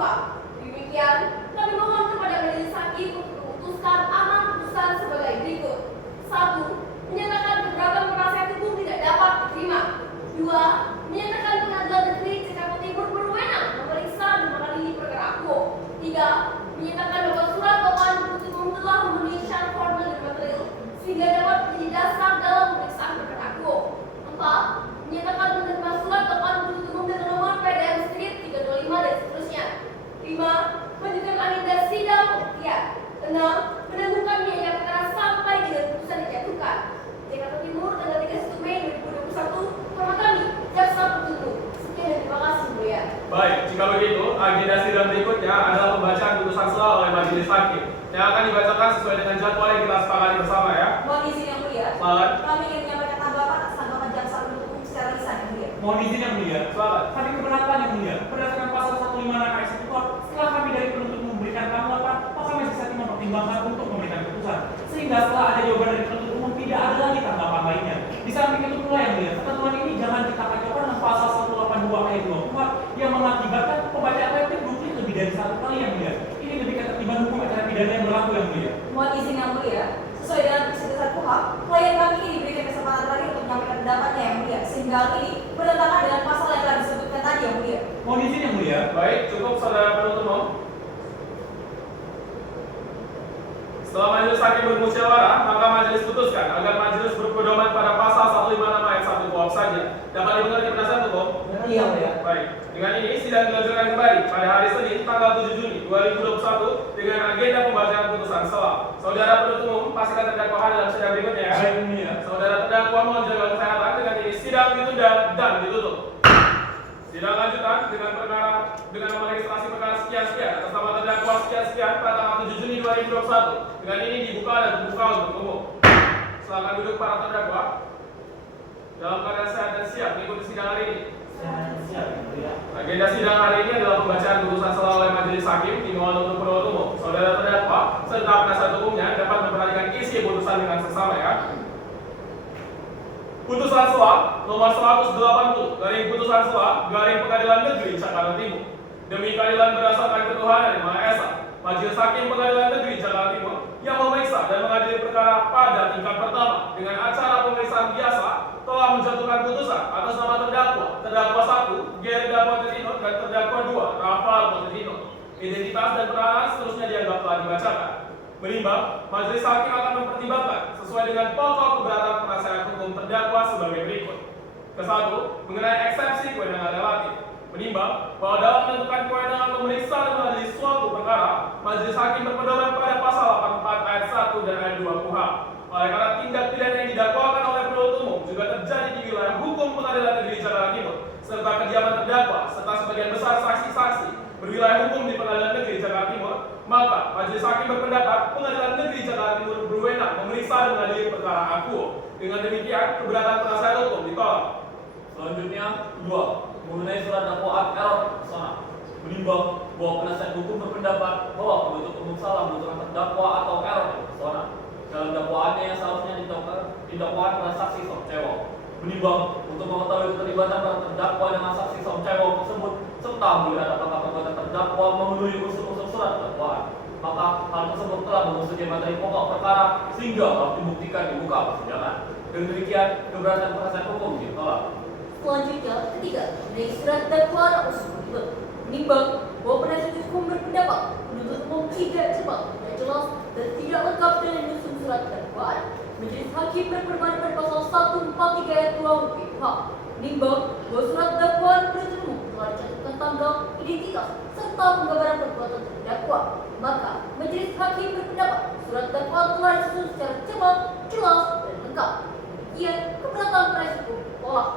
Demikian, kami mohon kepada majelis hakim untuk memutuskan amar putusan sebagai berikut. 1. Menyatakan keberatan penasihat hukum tidak dapat diterima. 2. Menyatakan Pengadilan Negeri Jakarta Timur berwenang memeriksa dan mengadili perkara akuo. 3. Menyatakan bahwa surat dakwaan penuntut umum telah memenuhi syarat formal dan material sehingga dapat menjadi dasar dalam pemeriksaan perkara akuo. 4. Menyatakan menerima surat dakwaan penuntut umum dengan nomor PDM Street 325 dan seterusnya. 5. Menunjukkan agenda sidang pembuktian. 6. Menangguhkan biaya perkara sampai dengan putusan dijatuhkan. Jakarta Timur tanggal 31 Mei 2021. Hormat kami, jaksa penuntut umum. Sekian dan terima kasih mulia. Baik, jika begitu, agenda sidang berikutnya adalah pembacaan putusan sela oleh majelis hakim yang akan dibacakan sesuai dengan jadwal yang kita sepakati bersama ya. Mohon izin yang mulia. Silakan. Kami ingin menyampaikan tanggapan atas tanggapan jaksa penuntut umum secara lisan yang mulia. Mohon izin yang mulia. Silakan. Kami keberatan yang mulia. Berdasarkan pasal 156 ayat 1 setelah kami dari penuntut umum memberikan tanggapan, maka majelis hakim mempertimbangkan untuk memberikan putusan. Sehingga setelah ada jawaban dari penuntut umum tidak ada lagi tanggapan lainnya. Di samping itu pula yang mulia, ketentuan ini jangan kita kacaukan dengan pasal 182 ayat 2 KUHP yang mengakibatkan pembacaan kolektif duplik lebih dari satu kali yang mulia. Ini lebih ketertiban hukum acara pidana yang berlaku yang mulia. Mohon izin yang mulia. Sesuai dengan keputusan KUHP, klien kami ini diberikan kesempatan terakhir untuk menyampaikan pendapatnya yang mulia. Sehingga hal ini bertentangan dengan pasal yang telah disebutkan tadi yang mulia. Mohon izin yang mulia. Baik, cukup saudara penuntut umum. Setelah majelis hakim bermusyawarah, maka majelis putuskan agar majelis berpedoman pada pasal 156 ayat 1 KUHP saja. Dapat dimengerti penasihat hukum? Iya, mulia. Baik, dengan ini sidang dilanjutkan kembali pada hari Senin tanggal 7 Juni 2021 dengan agenda pembacaan putusan sela. Saudara penuntut umum, pastikan terdakwa hadir dalam sidang berikutnya ya. Baik, mulia. Saudara terdakwa mohon jaga kesehatan, dengan ini sidang ditunda dan ditutup. Sidang lanjutan dengan nomor registrasi perkara sekian-sekian atas nama terdakwa sekian-sekian pada tanggal 7 Juni 2021. Dengan ini dibuka dan terbuka untuk umum. Silakan duduk para terdakwa. Dalam keadaan sehat dan siap mengikuti sidang hari ini. Siap, yang mulia. Agenda sidang hari ini adalah pembacaan putusan sela oleh majelis hakim dimohon untuk penuntut umum. Saudara terdakwa serta penasihat hukumnya dapat memperhatikan isi putusan dengan seksama ya. Putusan sela nomor 180 garing putusan sela garing Pengadilan Negeri Jakarta Timur. Demi keadilan berdasarkan ketuhanan yang Maha Esa, Majelis Hakim Pengadilan Negeri Jakarta Timur yang memeriksa dan mengadili perkara pada tingkat pertama dengan acara pemeriksaan biasa telah menjatuhkan putusan atas nama terdakwa 1 Gerda Potetino dan terdakwa 2 Rafael Potetino. Identitas dan peranan seterusnya dianggap telah dibacakan. Menimbang, majelis hakim akan mempertimbangkan sesuai dengan pokok keberatan penasihat hukum terdakwa sebagai berikut. Ke-1, mengenai eksepsi kewenangan relatif. Menimbang bahwa dalam menentukan kewenangan memeriksa dan mengadili suatu perkara, majelis hakim berpedoman pada pasal 84 ayat 1 dan ayat 2 KUHP. Oleh karena tindak pidana yang didakwakan oleh penuntut umum juga terjadi di wilayah hukum Pengadilan Negeri Jakarta Timur, serta kediaman terdakwa serta sebagian besar saksi-saksi berwilayah hukum di Pengadilan Negeri Jakarta Timur, maka majelis hakim berpendapat Pengadilan Negeri Jakarta Timur berwenang memeriksa dan mengadili perkara akuo. Dengan demikian, keberatan penasihat hukum ditolak. Selanjutnya, kedua, mengenai surat dakwaan error sana. Menimbang bahwa penasihat hukum berpendapat bahwa penuntut umum salah menentukan terdakwa atau error sana dalam dakwaannya yang seharusnya didakwaan pada saksi som cewek. Menimbang untuk mengetahui keterlibatan para terdakwa dengan saksi som cewek tersebut serta melihat apakah perbuatan terdakwa memenuhi unsur-unsur surat dakwaan, maka hal tersebut telah memasuki materi pokok perkara sehingga harus dibuktikan di muka persidangan. Dengan demikian, keberatan penasihat hukum ditolak. Selanjutnya, ketiga, dari surat dakwaan tersebut menimbang bahwa penasihat hukum berpendapat penuntut umum tidak cepat, tidak jelas, dan tidak lengkap dengan menyusun surat dakwaan. Majelis hakim berpedoman pada pasal 143 ayat 2 KUHP menimbang bahwa surat dakwaan penuntut umum telah dicantumkan tanggal, identitas, serta penggambaran perbuatan terdakwa. Maka majelis hakim berpendapat surat dakwaan telah disusun secara cepat, jelas, dan lengkap. Demikian keberatan penasihat hukum ditolak.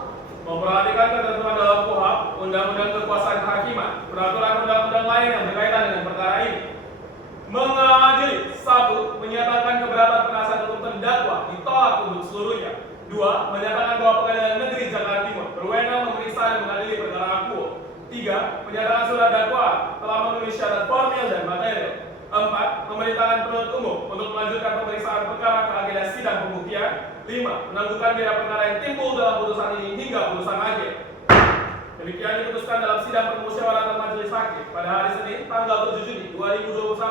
Memperhatikan ketentuan dalam KUHP, Undang-Undang Kekuasaan Kehakiman, peraturan undang-undang lain yang berkaitan dengan perkara ini. Mengadili, 1. Menyatakan keberatan penasihat hukum terdakwa ditolak untuk seluruhnya. 2. Menyatakan bahwa Pengadilan Negeri Jakarta Timur berwenang memeriksa dan mengadili perkara akuo. 3. Menyatakan surat dakwaan telah memenuhi syarat formil dan material. 4. Memerintahkan penuntut umum untuk melanjutkan pemeriksaan perkara ke agenda sidang pembuktian. 5. Menangguhkan biaya perkara yang timbul dalam putusan ini hingga putusan akhir. Demikian diputuskan dalam sidang permusyawaratan majelis hakim pada hari Senin tanggal 7 Juni 2021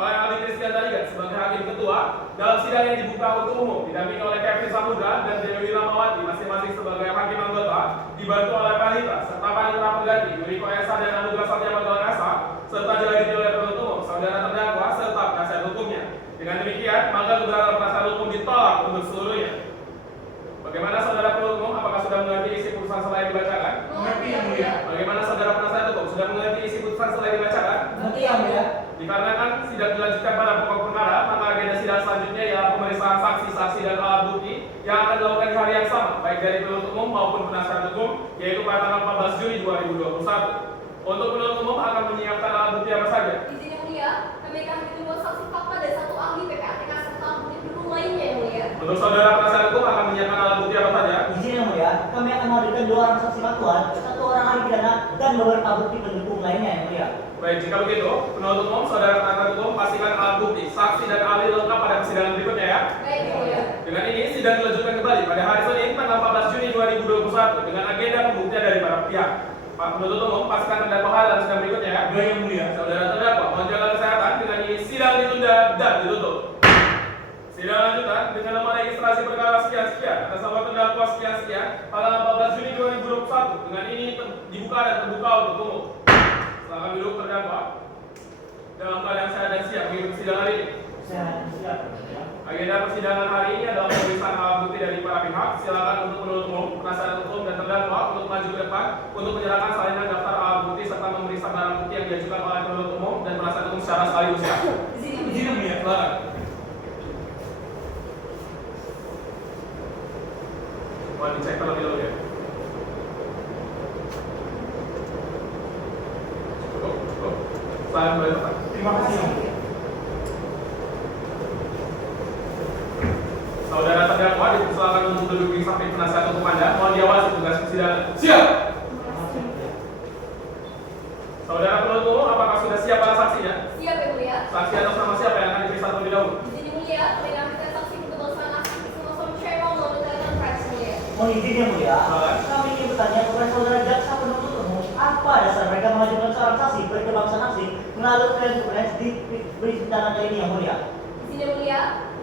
oleh Ali Christian Tarigan sebagai hakim ketua dalam sidang yang dibuka untuk umum didampingi oleh Kevin Samudra dan Dewi Ramawati masing-masing sebagai hakim anggota, dibantu oleh Panitra serta Panitra pengganti Yuriko Esa dan Anugrah Satya Magalang Esa, serta dihadiri oleh penuntut umum, saudara terdakwa serta penasihat hukumnya. Dengan demikian, maka keberatan penasihat hukum ditolak untuk seluruhnya. Bagaimana saudara penuntut umum? Apakah sudah mengerti isi putusan setelah dibacakan? Mengerti yang mulia. Bagaimana saudara penasihat hukum? Sudah mengerti isi putusan setelah dibacakan? Mengerti yang mulia. Dikarenakan sidang dilanjutkan pada pokok perkara, maka agenda sidang selanjutnya ialah pemeriksaan saksi-saksi dan alat bukti yang akan dilakukan di hari yang sama, baik dari penuntut umum maupun penasihat hukum, yaitu pada tanggal 14 Juni 2021. Untuk penuntut umum akan menyiapkan alat bukti apa saja? Izin yang mulia, kami akan menjemput saksi fakta dan satu ahli PPATK serta bukti pendukung lainnya yang mulia. Untuk saudara penasihat hukum akan menyiapkan alat bukti apa saja? Izin yang mulia, kami akan menghadirkan 2 orang saksi faktual, 1 orang ahli pidana, dan beberapa bukti pendukung lainnya yang mulia. Baik, jika begitu, penuntut umum, saudara penasihat hukum pastikan alat bukti, saksi dan ahli lengkap pada persidangan berikutnya ya. Baik yang mulia. Dengan ini, sidang dilanjutkan kembali pada hari Senin tanggal 14 Juni 2021 dengan agenda pembuktian dari para pihak. Pak penuntut umum, pastikan terdakwa dalam sidang berikutnya ya. Baik yang mulia. Saudara terdakwa, mohon jaga kesehatan. Dengan ini, sidang ditunda dan ditutup. Sidang lanjutan dengan nomor registrasi perkara sekian-sekian atas nama terdakwa sekian-sekian pada 14 Juni 2021. Dengan ini dibuka dan terbuka untuk umum. Silakan duduk terdakwa. Dalam keadaan sehat dan siap mengikuti sidang hari ini. Siap. Agenda persidangan hari ini adalah pemeriksaan alat bukti dari para pihak. Silakan untuk penuntut umum, penasihat hukum dan terdakwa untuk maju ke depan untuk menyerahkan salinan daftar alat bukti serta memeriksa barang bukti yang diajukan oleh penuntut umum dan penasihat hukum secara sekaligus ya. Izin yang Izin yang mulia. Silakan. Mohon dicek terlebih dahulu ya. Cukup. Silakan boleh tempat. Terima kasih yang mulia. Saudara terdakwa dipersilakan untuk duduk di samping penasihat hukum Anda. Mohon diawasi tugas persidangan. Siap. Saudara penuntut umum, apakah sudah siap para saksinya? Siap yang mulia. Saksi atas nama siapa yang akan diperiksa terlebih dahulu? Izin yang mulia, kami akan mengajukan saksi untuk melaksanakan aksi Sumosong Channel melalui telepon press mulia. Mohon izin yang mulia. Silakan. Kami ingin bertanya kepada saudara jaksa penuntut umum, apa dasar mereka mengajukan seorang saksi berkebangsaan asing melalui press di persidangan kali ini yang mulia? Izin yang mulia,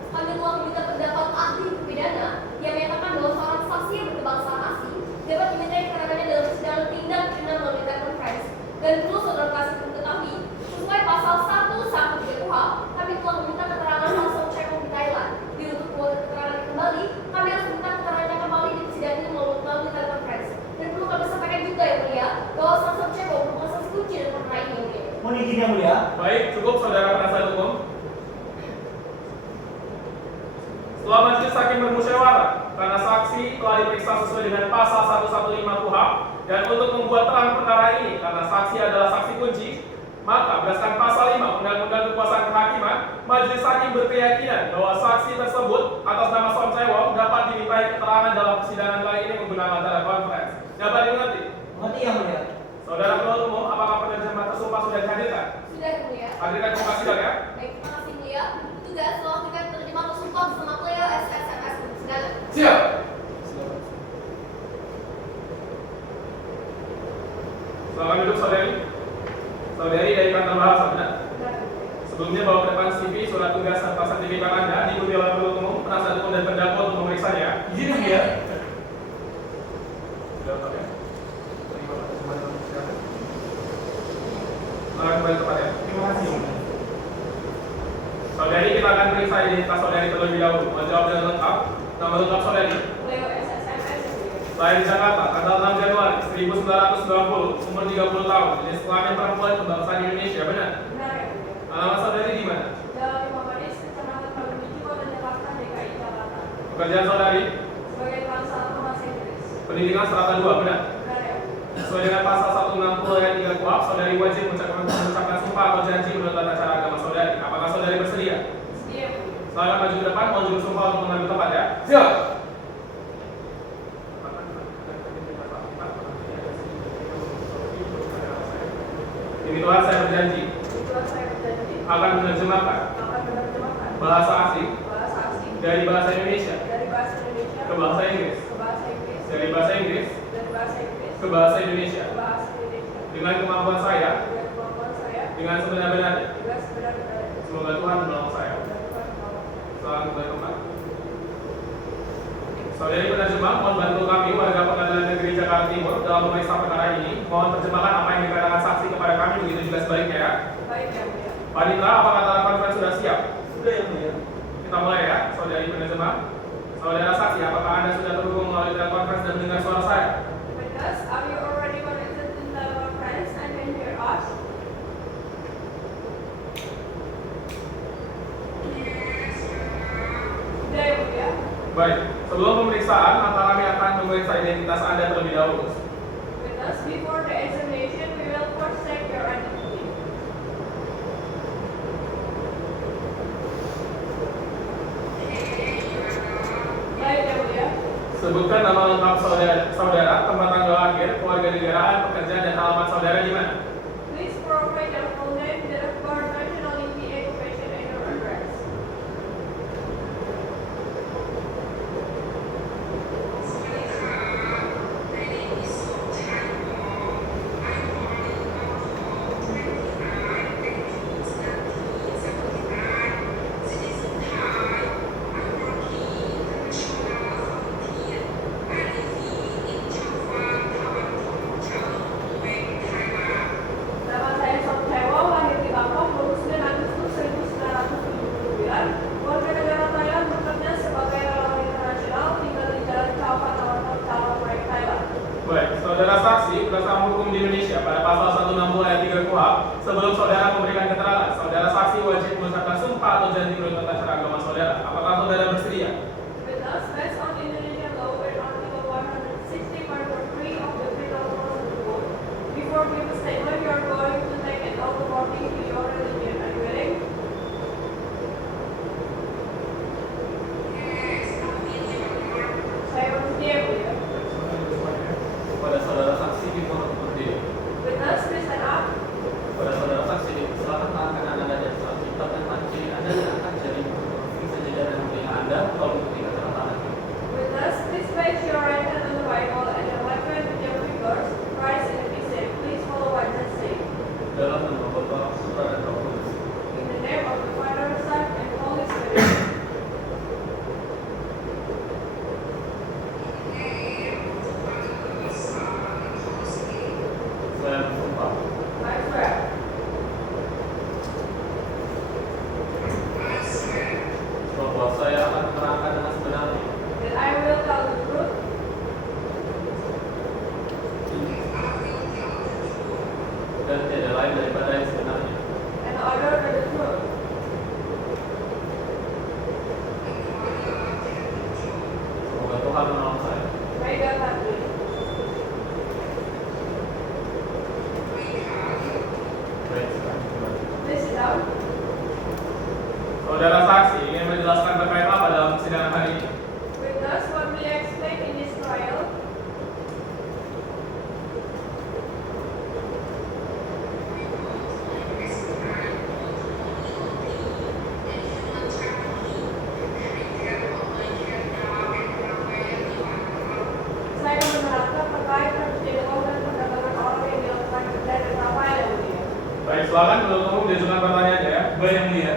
kami telah meminta pendapat ahli hukum pidana yang menyatakan bahwa seorang saksi yang berkebangsaan asing dapat dimintai keterangannya dalam persidangan tindak pidana melalui telepon press. Dan perlu saudara penasihat hukum ketahui, sesuai pasal 113 KUHP, kami telah meminta keterangan Song Chekong di Thailand. Untuk kuota keterangan kembali, kami harus minta keterangannya kembali di persidangan ini melalui telepon press. Dan perlu kami sampaikan juga yang mulia bahwa salah satu Setelah majelis hakim bermusyawarah, karena saksi telah diperiksa sesuai dengan pasal 115 KUHP dan untuk membuat terang perkara ini karena saksi adalah saksi kunci, maka berdasarkan pasal 5 Undang-Undang Kekuasaan Kehakiman, majelis hakim berkeyakinan bahwa saksi tersebut atas nama Son Chae-won dapat dimintai keterangan dalam persidangan kali ini menggunakan telekonferensi. Dapat dimengerti? Mengerti yang mulia. Saudara penuntut umum, apakah penerjemah tersumpah sudah dihadirkan? Sudah yang mulia. Hadirkan muka sidang ya. Baik, terima kasih mulia. Tugas melakukan terjemah tersumpah bersama Cleo SSMS untuk segala. Siap. Selamat duduk saudari. Saudari dari kantor bahasa, benar? Sebelumnya bawa ke depan CV, surat tugas serta sertifikat Anda diikuti oleh penuntut umum, penasihat hukum dan terdakwa untuk memeriksanya. Izin yang mulia. Sudah lengkap ya? Terima kasih. Selamat kembali kepada. Terima kasih. Saudari, kita akan periksa identitas saudari terlebih dahulu. Menjawab dengan lengkap. Nama lengkap saudari. Cleo SSMS. Lahir di Jakarta, tanggal 6 Januari 1990, umur 30 tahun, jenis kelamin perempuan, kebangsaan Indonesia, benar? Benar ya mulia. Alamat saudari di mana? Jalan Imam Manis, Kecamatan Palembiji, Kota Jakarta, DKI Jakarta. Pekerjaan saudari? Sebagai tukang salam bahasa Inggris. Pendidikan strata 2, benar? Benar ya mulia. Sesuai dengan pasal 160 ayat 3 KUHP, saudari wajib mengucapkan sumpah atau janji menurut tata cara agama saudari. Apakah saudari bersedia? Sedia ya mulia. Silakan maju ke depan, mau jujur sumpah untuk mengambil tempat ya. Siap. Demi Tuhan saya berjanji Tuhan saya berjanji akan menerjemahkan akan menerjemahkan bahasa asing bahasa asing dari bahasa Indonesia dari bahasa Indonesia ke bahasa Inggris, ke bahasa Inggris dari bahasa Inggris dari bahasa Inggris ke bahasa Indonesia ke bahasa Indonesia dengan kemampuan saya, dengan kemampuan saya dengan sebenar-benarnya. juga sebenar-benarnya. Semoga Tuhan menolong saya. Semoga Tuhan menolong. Selamat kembali tempat. Saudari penerjemah, mohon bantu kami warga Pengadilan Negeri Jakarta Timur dalam memeriksa perkara ini. Mohon terjemahkan apa yang dikatakan saksi kepada kami, begitu juga sebaliknya ya. Baik ya mulia. Panitra, apakah telekonferensi sudah siap? Sudah yang mulia. Kita mulai ya, saudari penerjemah. Saudara saksi, apakah Anda sudah terhubung melalui telekonferensi dan mendengar suara saya? Witness, are you already connected in the conference and can hear us? Sudah ya mulia. Baik, sebelum pemeriksaan, maka kami akan memeriksa identitas Anda terlebih dahulu. Witness, before the examination, we will first check your identity. Baik ya mulia. Sebutkan nama lengkap saudara, tempat tanggal lahir, keluarga negaraan, pekerjaan, dan alamat saudara di mana? Please provide your full name, date of birth, nationality, occupation, and your address. Nama saya Son Chae-won, lahir di Bangkok, 29 Agustus 1979. Warga negara Thailand, bekerja sebagai relawan internasional, tinggal di Jalan Chao Phraya, Cawang, Thailand. Baik, saudara saksi berdasarkan hukum di Indonesia pada pasal 160 ayat 3 KUHP, sebelum saudara memberikan keterangan, saudara saksi wajib mengucapkan sumpah atau janji menurut tata cara agama saudara. Apakah saudara bersedia? Witness, based on Indonesian law and Article 160 paragraph 3 of the Penal Procedure Code, before giving statement, you are going to take an oath according to your religion. Are you willing? Saya bersedia, mulia. Pada saudara saksi dimohon berdiri. Witness, please stand up. Pada saudara saksi, silakan tahankan Anda dan saksi, tetapkan ciri Anda dan akan jadi sejajar Saudara saksi ingin menjelaskan terkait apa dalam persidangan hari ini? Witness, what will you explain in this trial? Saya menerangkan terkait persidangan dan perdagangan orang yang dilakukan dan Rafael yang mulia. Baik, silakan kalau kamu diajukan pertanyaannya ya. Baik yang mulia,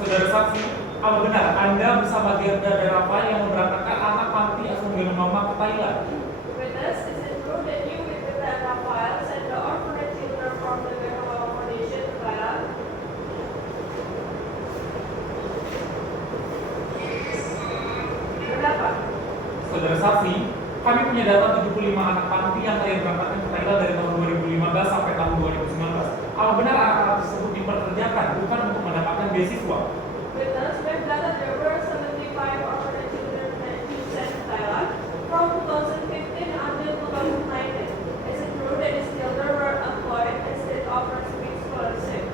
saudara saksi, apa benar Anda bersama Gerda dan Rafael yang memberangkatkan anak panti asuhan gendong mama ke Thailand? Witness, is it true that you with Gerda and Rafael sent the orphanage children from the Gendong Foundation to Thailand? Berapa? Saudara saksi, kami punya data 75 anak panti yang telah diberangkatkan ke Thailand dari tahun 2015 sampai tahun 2019. Apa benar anak-anak tersebut dipekerjakan bukan untuk mendapatkan beasiswa? Witness, we have data there were 75 orphanage children that you sent to Thailand from 2015 until 2019. Is it true that these children were employed and state offers free scholarships?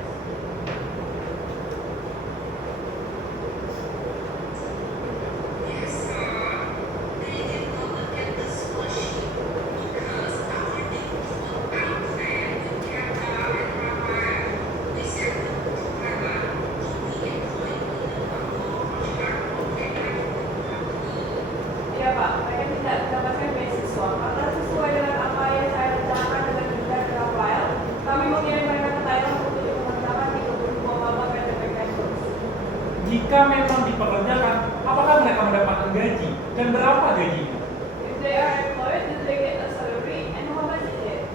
Iya Pak, mereka tidak mendapatkan beasiswa karena sesuai dengan apa yang saya rencanakan dengan Gerda dan Rafael, kami mengirim mereka ke Thailand untuk dipekerjakan di kebun buah mama PT Pekajus. Jika memang dipekerjakan, apakah mereka mendapatkan gaji dan berapa gajinya? If they are employed, do they get a salary and how much is it?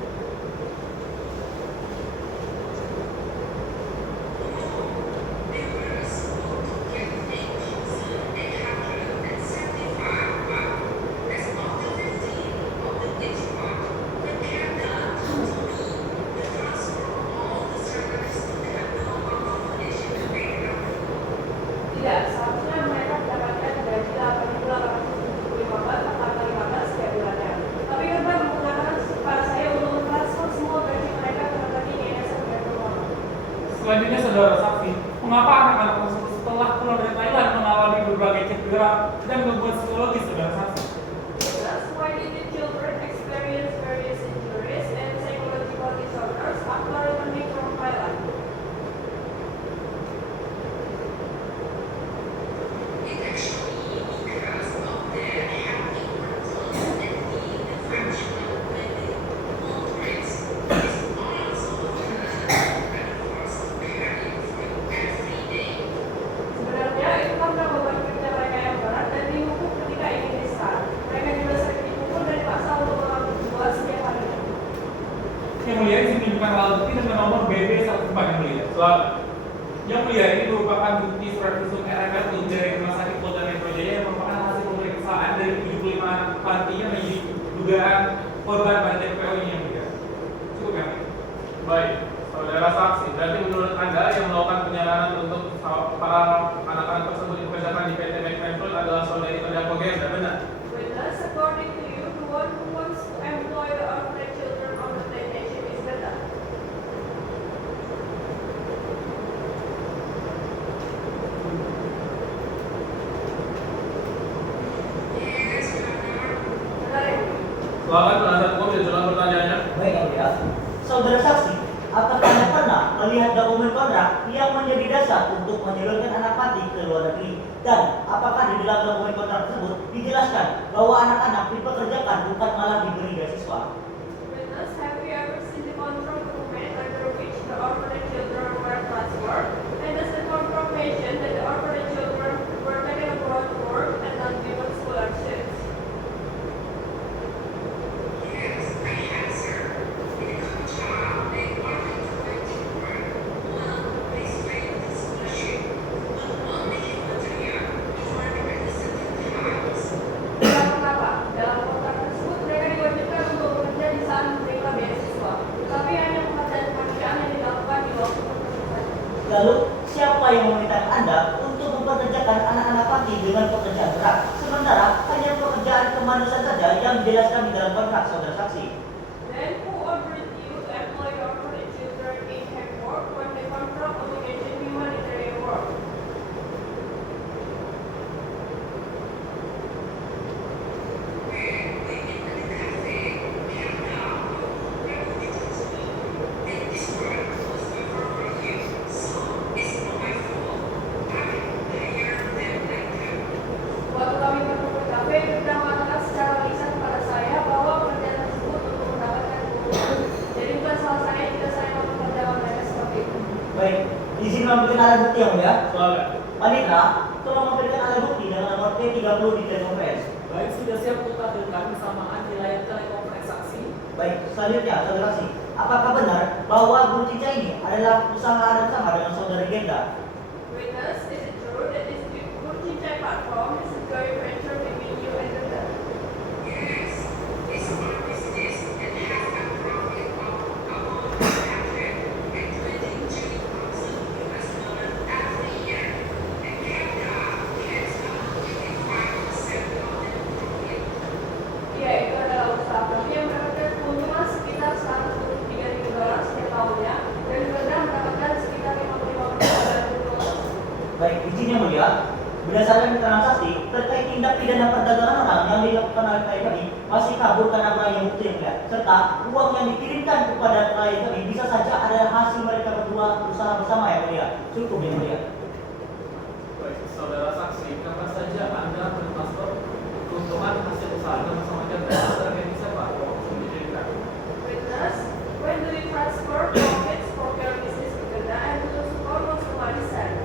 Tidak, seharusnya mereka mendapatkan gaji 8.875 baht per tanggal 15 setiap bulannya. Tapi Gerda menggunakan kepada saya untuk mentransfer semua gaji mereka ke rekening Yayasan Gendong Mama. Selanjutnya saudara saksi, mengapa anak-anak tersebut setelah pulang dari Thailand mengalami berbagai cedera dan gangguan psikologis saudara saksi? That's why did the children experience various injuries and psychological disorders after returning from Thailand? Sebenarnya itu karena beban kerja mereka yang berat dan dihukum ketika ingin diskar. Mereka juga sering dipukul dan dipaksa untuk mengangkut buah setiap harinya. Yang mulia ini menunjukkan alat bukti dengan nomor BB 14 yang mulia. Silakan. Yang mulia ini merupakan bukti surat visum RFL dari Rumah Sakit Polda Metro Jaya yang merupakan hasil pemeriksaan dari 75 anak panti yang menjadi dugaan korban pada TPO ini yang mulia. Cukup ya? Baik, saudara saksi, berarti menurut Anda yang melakukan penyerangan untuk para anak-anak tersebut dipekerjakan di PT Pekajus adalah saudari terdakwa Gerda, benar? Witness, according to you, the one who wants to employ the orphanage children on the plantation is Gerda. Benar ya? Silakan penasihat hukum diajukan pertanyaannya. Baik yang mulia. Saudara saksi, apakah Anda pernah melihat dokumen kontrak yang menjadi dasar untuk menyalurkan anak panti ke luar negeri? Dan apakah di dalam dokumen kontrak tersebut dijelaskan bahwa anak-anak dipekerjakan bukan malah diberi beasiswa? Witness, have you ever seen the contract document under which the orphanage children were transferred? And does the contract mention that the orphanage children were taken abroad to work and not given scholarships? Dalam mengapa? Dalam kontrak tersebut mereka diwajibkan untuk bekerja di saat menerima beasiswa, tapi hanya pekerjaan kemanusiaan yang dilakukan di waktu tertentu saja. Lalu, siapa yang memerintahkan Anda untuk mempekerjakan anak-anak panti dengan pekerjaan berat? Sementara hanya pekerjaan kemanusiaan saja yang dijelaskan di dalam kontrak, saudara saksi. Then who ordered you to employ orphanage children in hand work when the contract obligation humanitarian work? alat bukti yang mulia. Silakan. Panitra, tolong memberikan alat bukti dengan nomor P30 di telekonferensi. Baik, sudah siap untuk tampilkan kesamaan di layar telekonferensi saksi. Baik, selanjutnya saudara saksi, apakah benar bahwa Guru Cica ini adalah usaha bersama dengan saudari Genda? Witness, is it true that this Good Cincai platform is a joint venture between you and Genda? Iya, itu adalah usaha kami yang mendapatkan keuntungan sekitar $123.000 setiap tahunnya dan Genda mendapatkan sekitar $55 Baik, izin yang mulia, berdasarkan keterangan saksi terkait tindak pidana perdagangan orang yang dilakukan oleh klien kami masih kabur karena meraih bukti yang mulia, serta uang yang dikirimkan kepada klien kami bisa saja adalah hasil mereka berdua berusaha bersama yang mulia. Cukup yang mulia. Baik, saudara saksi, kapan saja Anda mentransfer keuntungan hasil usaha Anda bersama Genda terkait siapa? Tolong diceritakan. Witness, when do you transfer profits from your business to Genda and to support consumer design?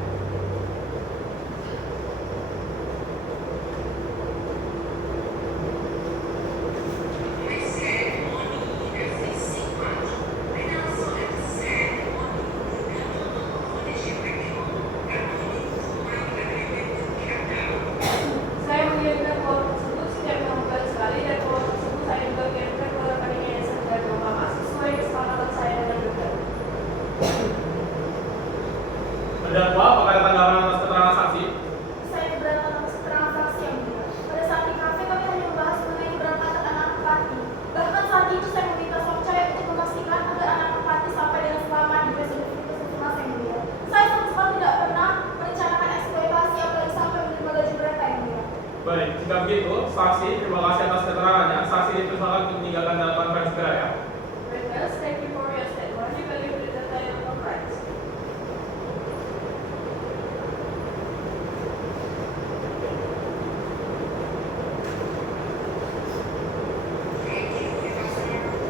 Saya mengirimkan uang tersebut setiap 6 bulan sekali dan uang tersebut saya juga kirimkan ke rekening yayasan Ganda Mama sesuai kesepakatan saya dengan Genda. Terdakwa, apakah ada tanggapan atas keterangan saksi? Saya keberatan atas keterangan saksi yang mulia. Pada saat di kafe kami hanya membahas mengenai keberangkatan anak Pati. Bahkan saat itu saya meminta suami saya untuk memastikan agar anak Pati sampai dengan selamat di Universitas Universitas yang mulia. Saya sama sekali tidak pernah merencanakan eksploitasi apalagi sampai menerima gaji mereka yang mulia. Baik, jika begitu, saksi terima kasih atas keterangannya. Saksi dipersilakan untuk meninggalkan dalam konferensi segera ya. Witness, thank you for your statement. You can leave the data in the conference.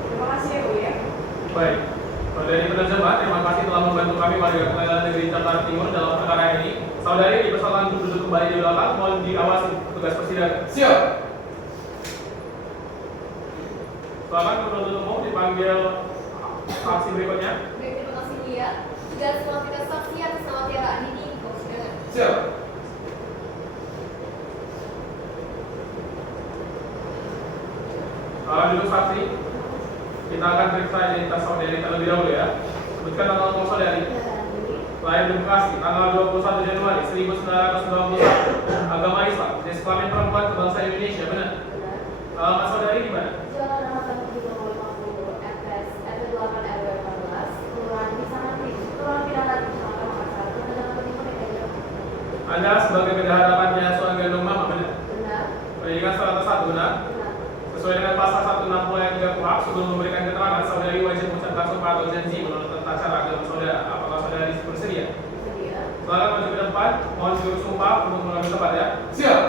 Terima kasih ya Bu ya. Baik, saudari penerjemah, terima kasih telah membantu kami warga Pengadilan Negeri Jakarta Timur dalam perkara ini. Saudari dipersilakan untuk duduk kembali di belakang, mohon diawasi petugas persidangan. Siap. Silakan penuntut umum dipanggil saksi berikutnya. Baik, terima kasih mulia. Juga selanjutnya saksi atas nama Tiara Andini di persidangan. Siap. Duduk saksi. Kita akan periksa identitas saudari terlebih dahulu ya. Sebutkan tanggal umur saudari. Lahir di Bekasi, tanggal 21 Januari 1991. Agama Islam, jenis kelamin perempuan, kebangsaan Indonesia, benar? Alamat saudari di mana? Jalan Ramadan 750 FS RT 8 RW 14 Kelurahan Pisang Negeri Kelurahan Pidana Kecamatan Makassar Kementerian Timur DKI Jakarta. Anda sebagai bendahara harapan Yayasan Gendong Mama, benar? Benar? Pendidikan 101, benar? Benar. Sesuai dengan pasal 160 ayat 3 KUHP, sebelum memberikan keterangan, saudari wajib mengucapkan sumpah atau janji menurut tata cara agama saudara. Apakah saudari bersedia? Sedia. Silakan maju ke depan, mohon sumpah untuk mengambil tempat ya. Siap.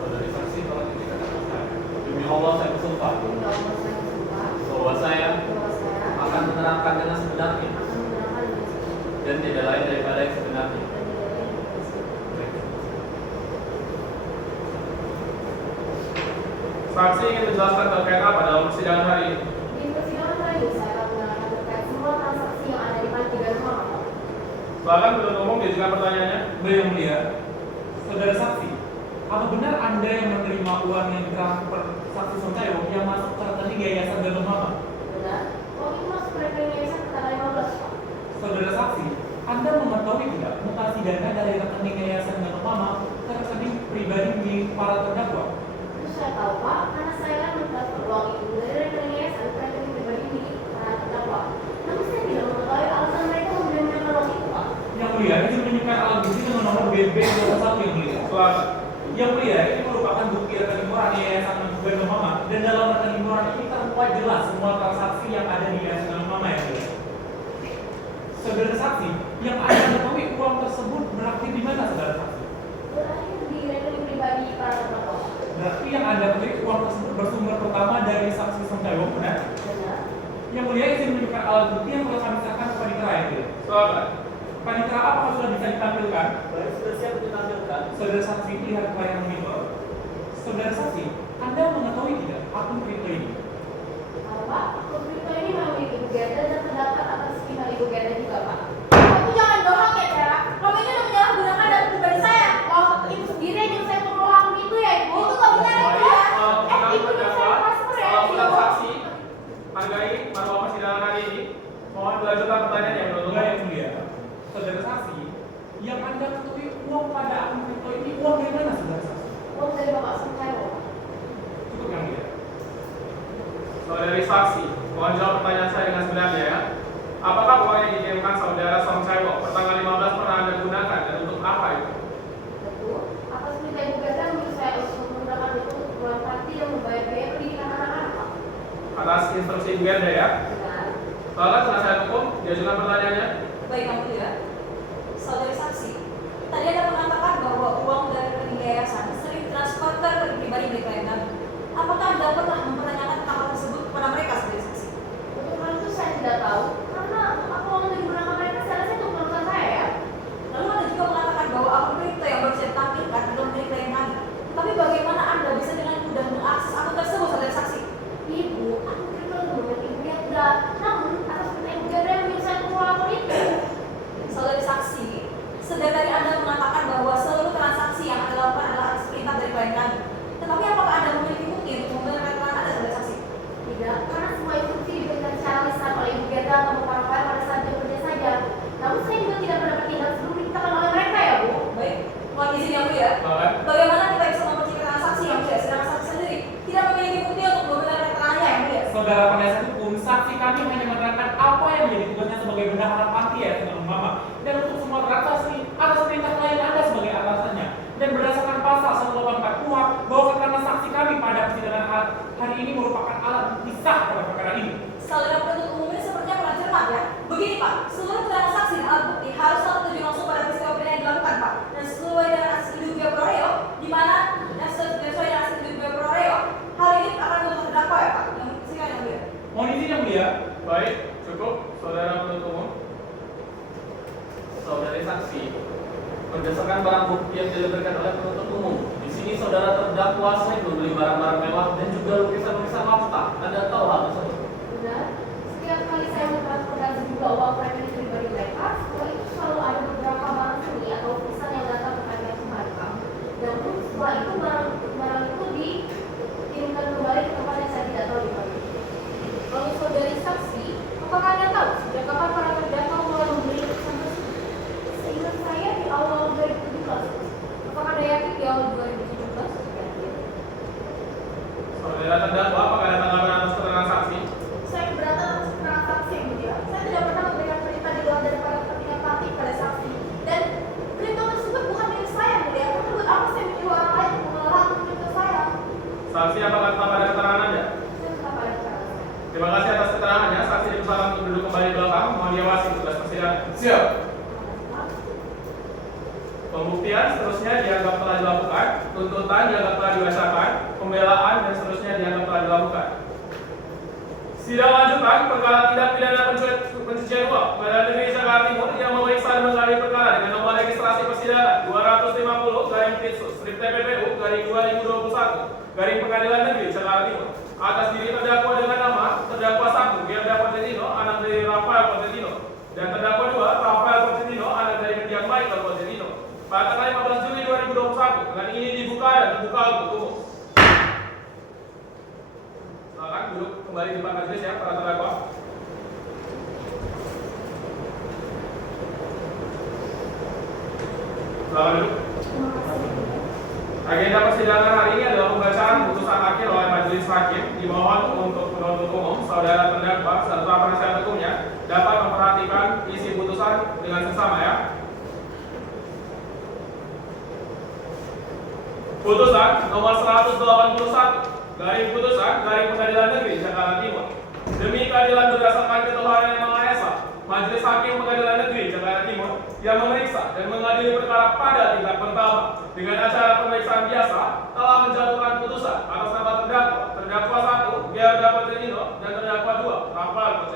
Saudari saksi, tolong diceritakan saya. Demi Allah saya bersumpah Demi Allah saya bersumpah bahwa saya bahwa saya akan menerangkan dengan sebenarnya akan menerangkan dengan sebenarnya dan tidak lain daripada yang sebenarnya. dan tidak lain daripada sebenarnya. Saksi ingin menjelaskan terkait apa dalam persidangan hari ini? Di persidangan kali ini saya akan menerangkan terkait semua transaksi yang ada di Panti dan Mama. Silakan penuntut umum diajukan pertanyaannya. Baik yang mulia, saudara saksi, apa benar Anda yang menerima uang yang ditransfer saksi Soncayo yang masuk ke rekening Yayasan Gendong Mama? Benar? Uang itu masuk ke rekening yayasan ke tanggal 15 Pak. Saudara saksi, Anda mengetahui tidak mutasi dana dari rekening Yayasan Gendong Mama ke rekening pribadi milik para terdakwa? Itu saya tahu Pak, karena saya kan mentransfer uang itu dari rekening yayasan ke rekening pribadi milik para terdakwa. Namun saya tidak mengetahui alasan mereka memberikan uang itu Pak. Yang mulia, ini menunjukkan alat bukti dengan nomor BB 21 yang mulia. Silakan. Yang mulia, ini merupakan bukti rekening murni Yayasan Gendong Mama dan dalam rekening murni ini termuat jelas semua transaksi yang ada di Yayasan Gendong Mama yang mulia. Saudara saksi, yang Anda ketahui uang tersebut berakhir di mana saudara saksi? Berakhir di rekening pribadi para terdakwa. Berarti yang Anda ketahui uang tersebut bersumber pertama dari saksi Soncayo, benar? Benar? Yang mulia izin menunjukkan alat bukti yang telah kami serahkan ke Panitera yang mulia. Silakan. Panitera, apakah sudah bisa ditampilkan? Baik, sudah siap untuk ditampilkan. Saudara saksi lihat layar monitor. Saudara saksi, Anda mengetahui tidak akun kripto ini? Apa? Akun kripto ini memiliki Ibu Gerda dan terdapat atas email Ibu Gerda juga, Pak. Kamu jangan bohong ya, Cara. Kamu ini udah menyalahgunakan data pribadi saya. Oh, Ibu sendiri yang nyuruh saya untuk mengelola akun itu ya, Ibu. Itu nggak benar, Ibu ya. Ibu nyuruh saya transfer ya, Salam Ibu. ulang saksi. Hargai marwah persidangan hari ini. Mohon dilanjutkan pertanyaan yang belum Enggak yang mulia. Saudara saksi, yang Anda ketahui uang pada akun kripto ini uang dari mana, saudara saksi? Uang dari Bapak Sengkero. Cukup yang mulia. Saudari saksi, mohon jawab pertanyaan saya dengan sebenarnya ya. Apakah uang yang dikirimkan saudara Song Chaiwo pertanggal 15 pernah Anda gunakan dan untuk apa itu? Betul. Atas perintah Ibu Gerda menyuruh saya untuk menggunakan itu untuk keperluan panti dan membayar biaya pendidikan anak-anak, Pak. Atas instruksi Ibu Gerda ya. Benar. Silakan penasihat hukum, diajukan pertanyaannya. Baik, Yang Mulia. Saudari saksi, tadi Anda mengatakan bahwa uang dari rekening yayasan sering transfer ke rekening pribadi milik klien kami. Apakah Anda pernah mempertanyakan tentang hal tersebut kepada mereka, saudari saksi? Untuk hal itu saya tidak tahu, karena apa uang yang digunakan mereka saya rasa itu bukan urusan saya ya. Lalu Anda juga mengatakan bahwa akun kripto yang baru saya tampilkan adalah milik klien kami. Tapi bagaimana Anda bisa dengan mudah mengakses akun tersebut, saudari saksi? Ibu, akun kripto itu milik Ibu Gerda. Namun, atas perintah Ibu Gerda yang menyuruh saya untuk mengelola akun itu. Saudari saksi, sedang tadi Anda mengatakan bahwa seluruh transaksi yang Anda lakukan adalah atas perintah dari klien kami. Tetapi apakah Anda memiliki bukti untuk membenarkan keterangan Anda, saudari saksi? Tidak, karena semua instruksi diberikan secara lisan oleh Ibu Gerda atau Bapak Rafael pada saat jam kerja saja. Namun saya juga tidak pernah bertindak sebelum dimintakan oleh mereka ya, Bu. Baik, mohon izin Yang Mulia. Silakan. Bagaimana kita bisa mempercayai transaksi Yang Mulia, sedangkan saksi sendiri tidak memiliki bukti untuk membenarkan keterangannya, Yang Mulia? Saudara penasihat hukum, saksi kami hanya menerangkan apa yang menjadi tugasnya sebagai bendahara panti ya, teman Mama. Dan untuk semua transaksi atas perintah klien Anda sebagai atasannya. Dan berdasarkan pasal 184 KUHP bahwa keterangan saksi kami pada persidangan hari ini merupakan alat bukti sah pada perkara ini. Saudara penuntut umum ini sepertinya pernah cermat ya. Begini Pak, seluruh keterangan saksi dan alat bukti harus selalu terjun langsung pada peristiwa pidana yang dilakukan Pak. Dan sesuai dengan asis induga pro reo, di mana dan sesuai dengan asis induga pro reo, hal ini akan menuntut terdakwa ya Pak. Yang silakan Yang Mulia. Mohon izin yang mulia. Baik, cukup. Saudara penuntut umum. Saudari saksi, berdasarkan barang bukti yang diberikan oleh penuntut umum, di sini saudara terdakwa sering membeli barang-barang mewah dan juga lukisan-lukisan lafta. Anda tahu hal tersebut? Benar. Setiap kali saya mentransportasi juga uang pribadi pribadi mereka, setelah itu selalu ada beberapa barang seni atau lukisan yang datang ke kami kembali, Pak. Namun setelah itu barang itu dikirimkan kembali ke tempat yang saya tidak tahu di mana. Lalu saudari saksi, apakah Anda tahu sejak kapan para terdakwa mulai membeli lukisan tersebut? Seingat saya di awal 2017. Apakah Anda yakin di awal 2017? Saudara terdakwa, apakah ada tanggapan atas keterangan saksi? Saya keberatan atas keterangan saksi yang mulia. Saya tidak pernah memberikan perintah di luar daripada kepentingan parti pada saksi. Dan kripto tersebut bukan milik saya, mulia. Karena buat apa saya menyuruh orang lain untuk mengelola akun kripto saya? Saksi, apakah tetap ada keterangan Anda? Saya tetap ada keterangan saya. Terima kasih atas keterangannya. Saksi dipersilakan untuk duduk kembali di belakang. Mohon diawasi tugas persidangan. Siap. Pembuktian seterusnya dianggap telah dilakukan, tuntutan dianggap telah dibacakan, pembelaan dan seterusnya dianggap telah dilakukan. Sidang lanjutan perkara tindak pidana pencucian uang Pengadilan Negeri Jakarta Timur yang memeriksa dan mengadili perkara dengan nomor registrasi persidangan 250/P/PPPU/2021 Pengadilan Negeri Jakarta Timur atas diri terdakwa dengan nama terdakwa 1 Gerda Pochettino anak dari Rafael Pochettino dan terdakwa 2 Rafael Pochettino anak dari mendiang Michael Pochettino pada tanggal 15 Juli 2021 dengan ini dibuka dan dibuka untuk umum. Silakan duduk kembali di depan majelis ya para terdakwa. Silakan duduk. Terima kasih. Agenda persidangan hari ini adalah pembacaan putusan akhir oleh majelis hakim. Dimohon untuk penuntut umum, saudara terdakwa serta penasihat hukumnya dapat memperhatikan isi putusan dengan seksama ya. Putusan nomor 181 garing putusan garing Pengadilan Negeri Jakarta Timur. Demi keadilan berdasarkan ketuhanan yang Maha Esa, Majelis Hakim Pengadilan Negeri Jakarta Timur yang memeriksa dan mengadili perkara pada tingkat pertama dengan acara pemeriksaan biasa telah menjatuhkan putusan atas nama terdakwa 1 Gerda Pochettino dan terdakwa 2 Rafael Pochettino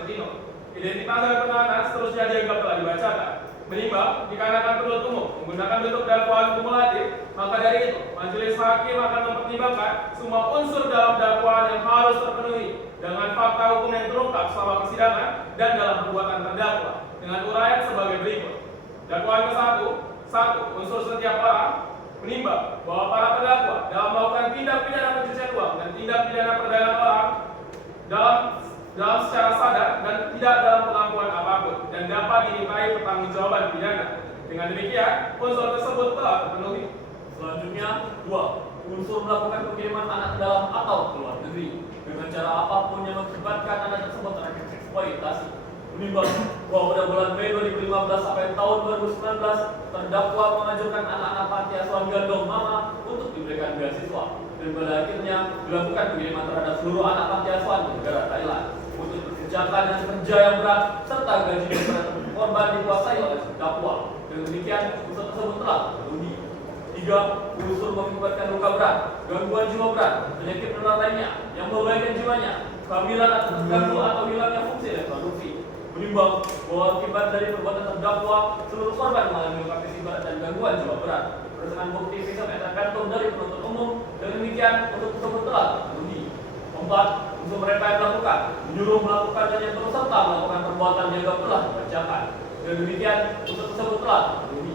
Identitas dan penahanan seterusnya dianggap telah dibacakan. Menimbang, dikarenakan penuntut umum menggunakan bentuk dakwaan kumulatif, maka dari itu, majelis hakim akan mempertimbangkan semua unsur dalam dakwaan yang harus terpenuhi dengan fakta hukum yang terungkap selama persidangan dan dalam perbuatan terdakwa dengan uraian sebagai berikut. Dakwaan ke-1, 1. Unsur setiap orang menimbang bahwa para terdakwa dalam melakukan tindak pidana pencucian uang dan tindak pidana perdagangan orang dalam secara sadar dan tidak dalam pengakuan apapun dan dapat dimintai pertanggungjawaban pidana. Dengan demikian, unsur tersebut telah terpenuhi. Selanjutnya, 2. Unsur melakukan pengiriman anak ke dalam atau ke luar negeri dengan cara apapun yang mengakibatkan anak tersebut tereksploitasi. Menimbang bahwa pada bulan Mei 2015 sampai tahun 2019 terdakwa mengajukan anak-anak panti asuhan Gandong Mama untuk diberikan beasiswa dan pada akhirnya dilakukan pengiriman terhadap seluruh anak panti asuhan di negara Thailand untuk dikerjakan dan kerja yang berat serta gaji kepada korban dikuasai oleh terdakwa. Dengan demikian unsur tersebut telah terpenuhi. 3. Unsur mengakibatkan luka berat, gangguan jiwa berat, penyakit menular lainnya yang membahayakan jiwanya, kehamilan atau terganggu atau hilangnya fungsi reproduksi. Menimbang bahwa akibat dari perbuatan terdakwa seluruh korban mengalami luka fisik berat dan gangguan jiwa berat berdasarkan bukti visum et repertum dari penuntut umum. Dengan demikian unsur tersebut telah terpenuhi. 4. Unsur mereka yang melakukan, menyuruh melakukan dan yang turut serta melakukan perbuatan yang dianggap telah dibacakan. Dengan demikian unsur tersebut telah terpenuhi.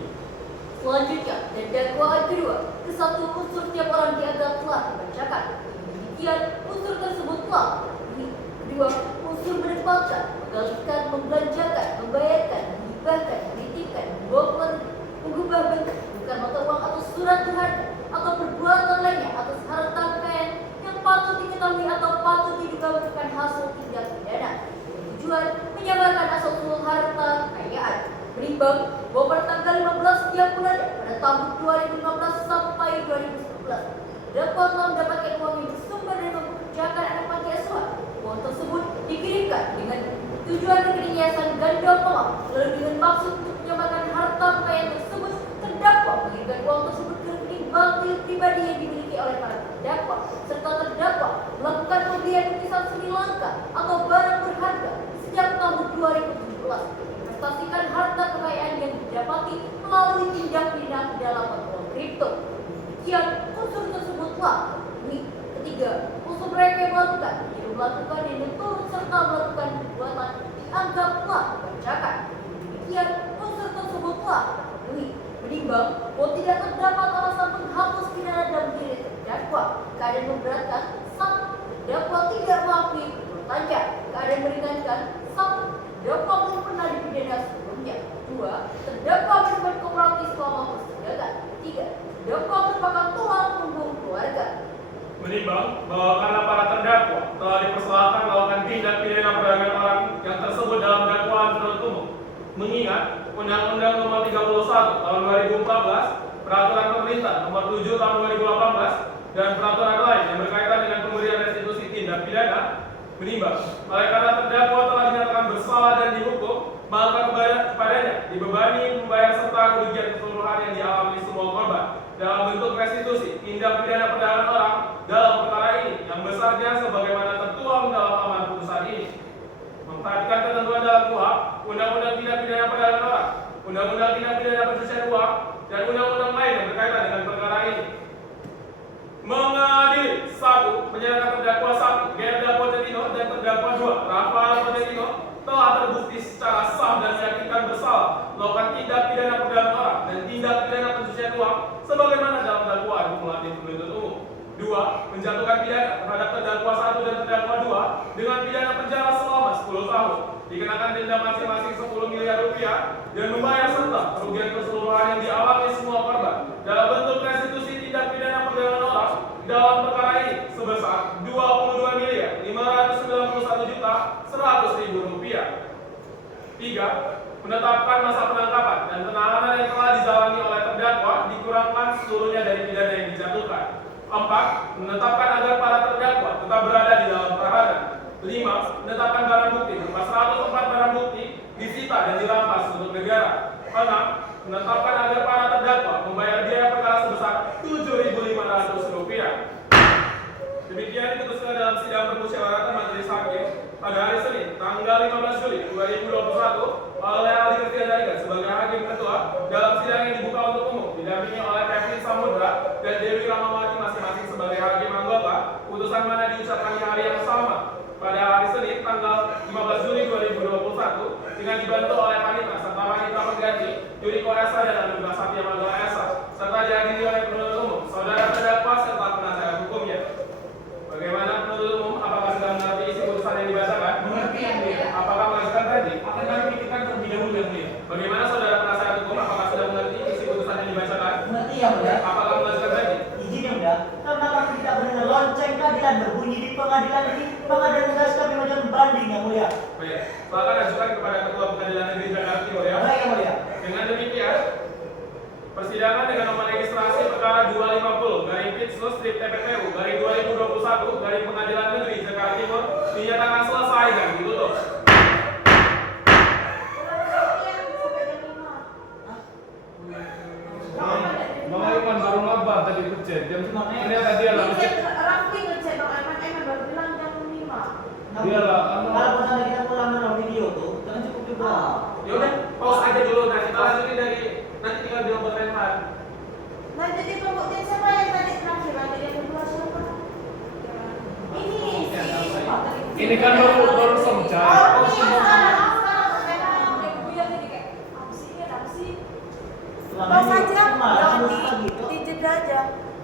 Selanjutnya, dan dakwaan kedua, ke-1 unsur tiap orang dianggap telah dibacakan. Demikian unsur tersebut telah terpenuhi. 2. Unsur menempatkan, mengalihkan, membelanjakan, membayarkan, menghibahkan, menitipkan, membawa ke luar negeri, mengubah bentuk, bukan mata uang atau surat berharga, atau perbuatan lainnya atas harta kekayaan yang patut diketahui atau patut diduga merupakan hasil tindak pidana. Tujuan menyamarkan asal-usul harta kekayaan. Menimbang bahwa pada tanggal 15 setiap bulan pada tahun 2015 sampai 2019, terdakwa telah mendapatkan uang yang bersumber dari mempekerjakan anak panti asuhan. Uang tersebut dikirimkan dengan tujuan rekening yayasan Gandong Mama, lalu dengan maksud untuk menyamarkan harta kekayaan tersebut, terdakwa mengirimkan uang tersebut ke rekening bank milik pribadi yang dimiliki oleh para terdakwa, serta terdakwa melakukan pembelian lukisan Sri Lanka atau barang berharga sejak tahun 2017. Pastikan harta kekayaan yang didapati melalui tindak pidana dalam uang kripto. Demikian unsur tersebut telah terpenuhi. 3. Unsur mereka yang melakukan, dan turut serta melakukan perbuatan dianggap telah dibacakan. Demikian unsur tersebut telah terpenuhi. Menimbang bahwa tidak terdapat alasan menghapus pidana dalam diri terdakwa, keadaan memberatkan 1. Terdakwa tidak mengakui perbuatannya, keadaan meringankan 1. Terdakwa belum pernah dipidana sebelumnya. 2. Terdakwa berbuat kooperatif selama persidangan. 3. Terdakwa merupakan tulang punggung keluarga. Menimbang bahwa karena para terdakwa telah dipersilahkan melakukan tindak pidana perdagangan orang yang tersebut dalam dakwaan penuntut umum, mengingat Undang-Undang Nomor 31 Tahun 2014, Peraturan Pemerintah Nomor 7 Tahun 2018, dan peraturan lain yang berkaitan dengan pemberian restitusi tindak pidana. Menimbang, oleh karena terdakwa telah dinyatakan bersalah dan dihukum, maka kepadanya dibebani membayar serta kerugian keseluruhan yang dialami semua korban dalam bentuk restitusi tindak pidana perdagangan orang dalam perkara ini yang besarnya sebagaimana tertuang dalam amar putusan ini. Memperhatikan ketentuan dalam KUHP, Undang-Undang Tindak Pidana Perdagangan Orang, Undang-Undang Tindak Pidana Pencucian Uang, dan undang-undang lain yang berkaitan dengan perkara ini. Mengadili 1. Menyatakan terdakwa 1. Gerda Pochettino dan terdakwa 2. Rafael Pochettino telah terbukti secara sah dan meyakinkan bersalah melakukan tindak pidana perdagangan orang dan tindak pidana pencucian uang sebagaimana dalam dakwaan kumulatif penuntut umum. 2. Menjatuhkan pidana terhadap terdakwa 1 dan terdakwa 2 dengan pidana penjara selama 10 tahun, dikenakan denda masing-masing 10 miliar rupiah dan membayar serta kerugian keseluruhan yang dialami semua korban dalam bentuk restitusi tindak pidana perdagangan orang dalam perkara ini sebesar 22.591.100.000 rupiah. 3. Menetapkan masa penangkapan dan penahanan yang telah dijalani oleh terdakwa dikurangkan seluruhnya dari pidana yang dijatuhkan. 4. Menetapkan agar para terdakwa tetap berada di dalam tahanan. 5. Menetapkan barang bukti berupa 104 barang bukti disita dan dirampas untuk negara. 6. Menetapkan agar para terdakwa membayar biaya perkara sebesar Rp7.500. Demikian diputuskan dalam sidang permusyawaratan majelis hakim pada hari Senin, tanggal 15 Juli 2021 oleh Ali Kristiansyah sebagai hakim ketua dalam sidang yang dibuka untuk umum didampingi oleh Kevin Samudra dan Dewi Ramawati masing-masing sebagai hakim anggota. Putusan mana diucapkan di hari yang sama pada hari Senin, tanggal 15 Juli 2021 dengan dibantu oleh Panitra serta Panitra pengganti Yuriko Esa dan Anugrah Satya Magala Esa serta dihadiri oleh penuntut umum, saudara terdakwa serta penasihat hukumnya. Bagaimana penuntut umum? Apakah sudah mengerti isi putusan yang dibacakan? Mengerti yang mulia. Apakah melanjutkan tadi? Akan kami pikirkan terlebih dahulu yang mulia. Bagaimana saudara penasihat hukum? Apakah sudah mengerti isi putusan yang dibacakan? Mengerti yang mulia. Apakah melanjutkan tadi? Izin yang mulia, karena kami tidak mendengar lonceng keadilan berbunyi di pengadilan ini, pengadilan tugas kami mengajukan banding yang mulia. Baik, silakan ajukan kepada Ketua Pengadilan Negeri Jakarta Timur ya. Baik yang mulia. Dengan demikian, persidangan dengan nomor registrasi perkara 250 garing Pitsus Strip TPPU garing 2021 garing Pengadilan Negeri Jakarta Timur dinyatakan selesai dan ditutup. Bang Aiman baru ngabar tadi ngecek jam ternyata dia lah ngecek. Rafi ngecek Bang Aiman baru bilang jam 5. Dia lah Kalau misalnya kita pulang nonton video tuh, jangan cukup juga. Ya udah, pause aja dulu, nanti kita lanjutin dari nanti tinggal bilang buat Renhan. Nah jadi pembuktian siapa yang tadi terakhir? Nanti yang kedua siapa? Ini siapa tadi? ini kan baru somca. Oh iya, sekarang Gue yang jadi kayak apa sih? Pas aja, jangan dijeda aja.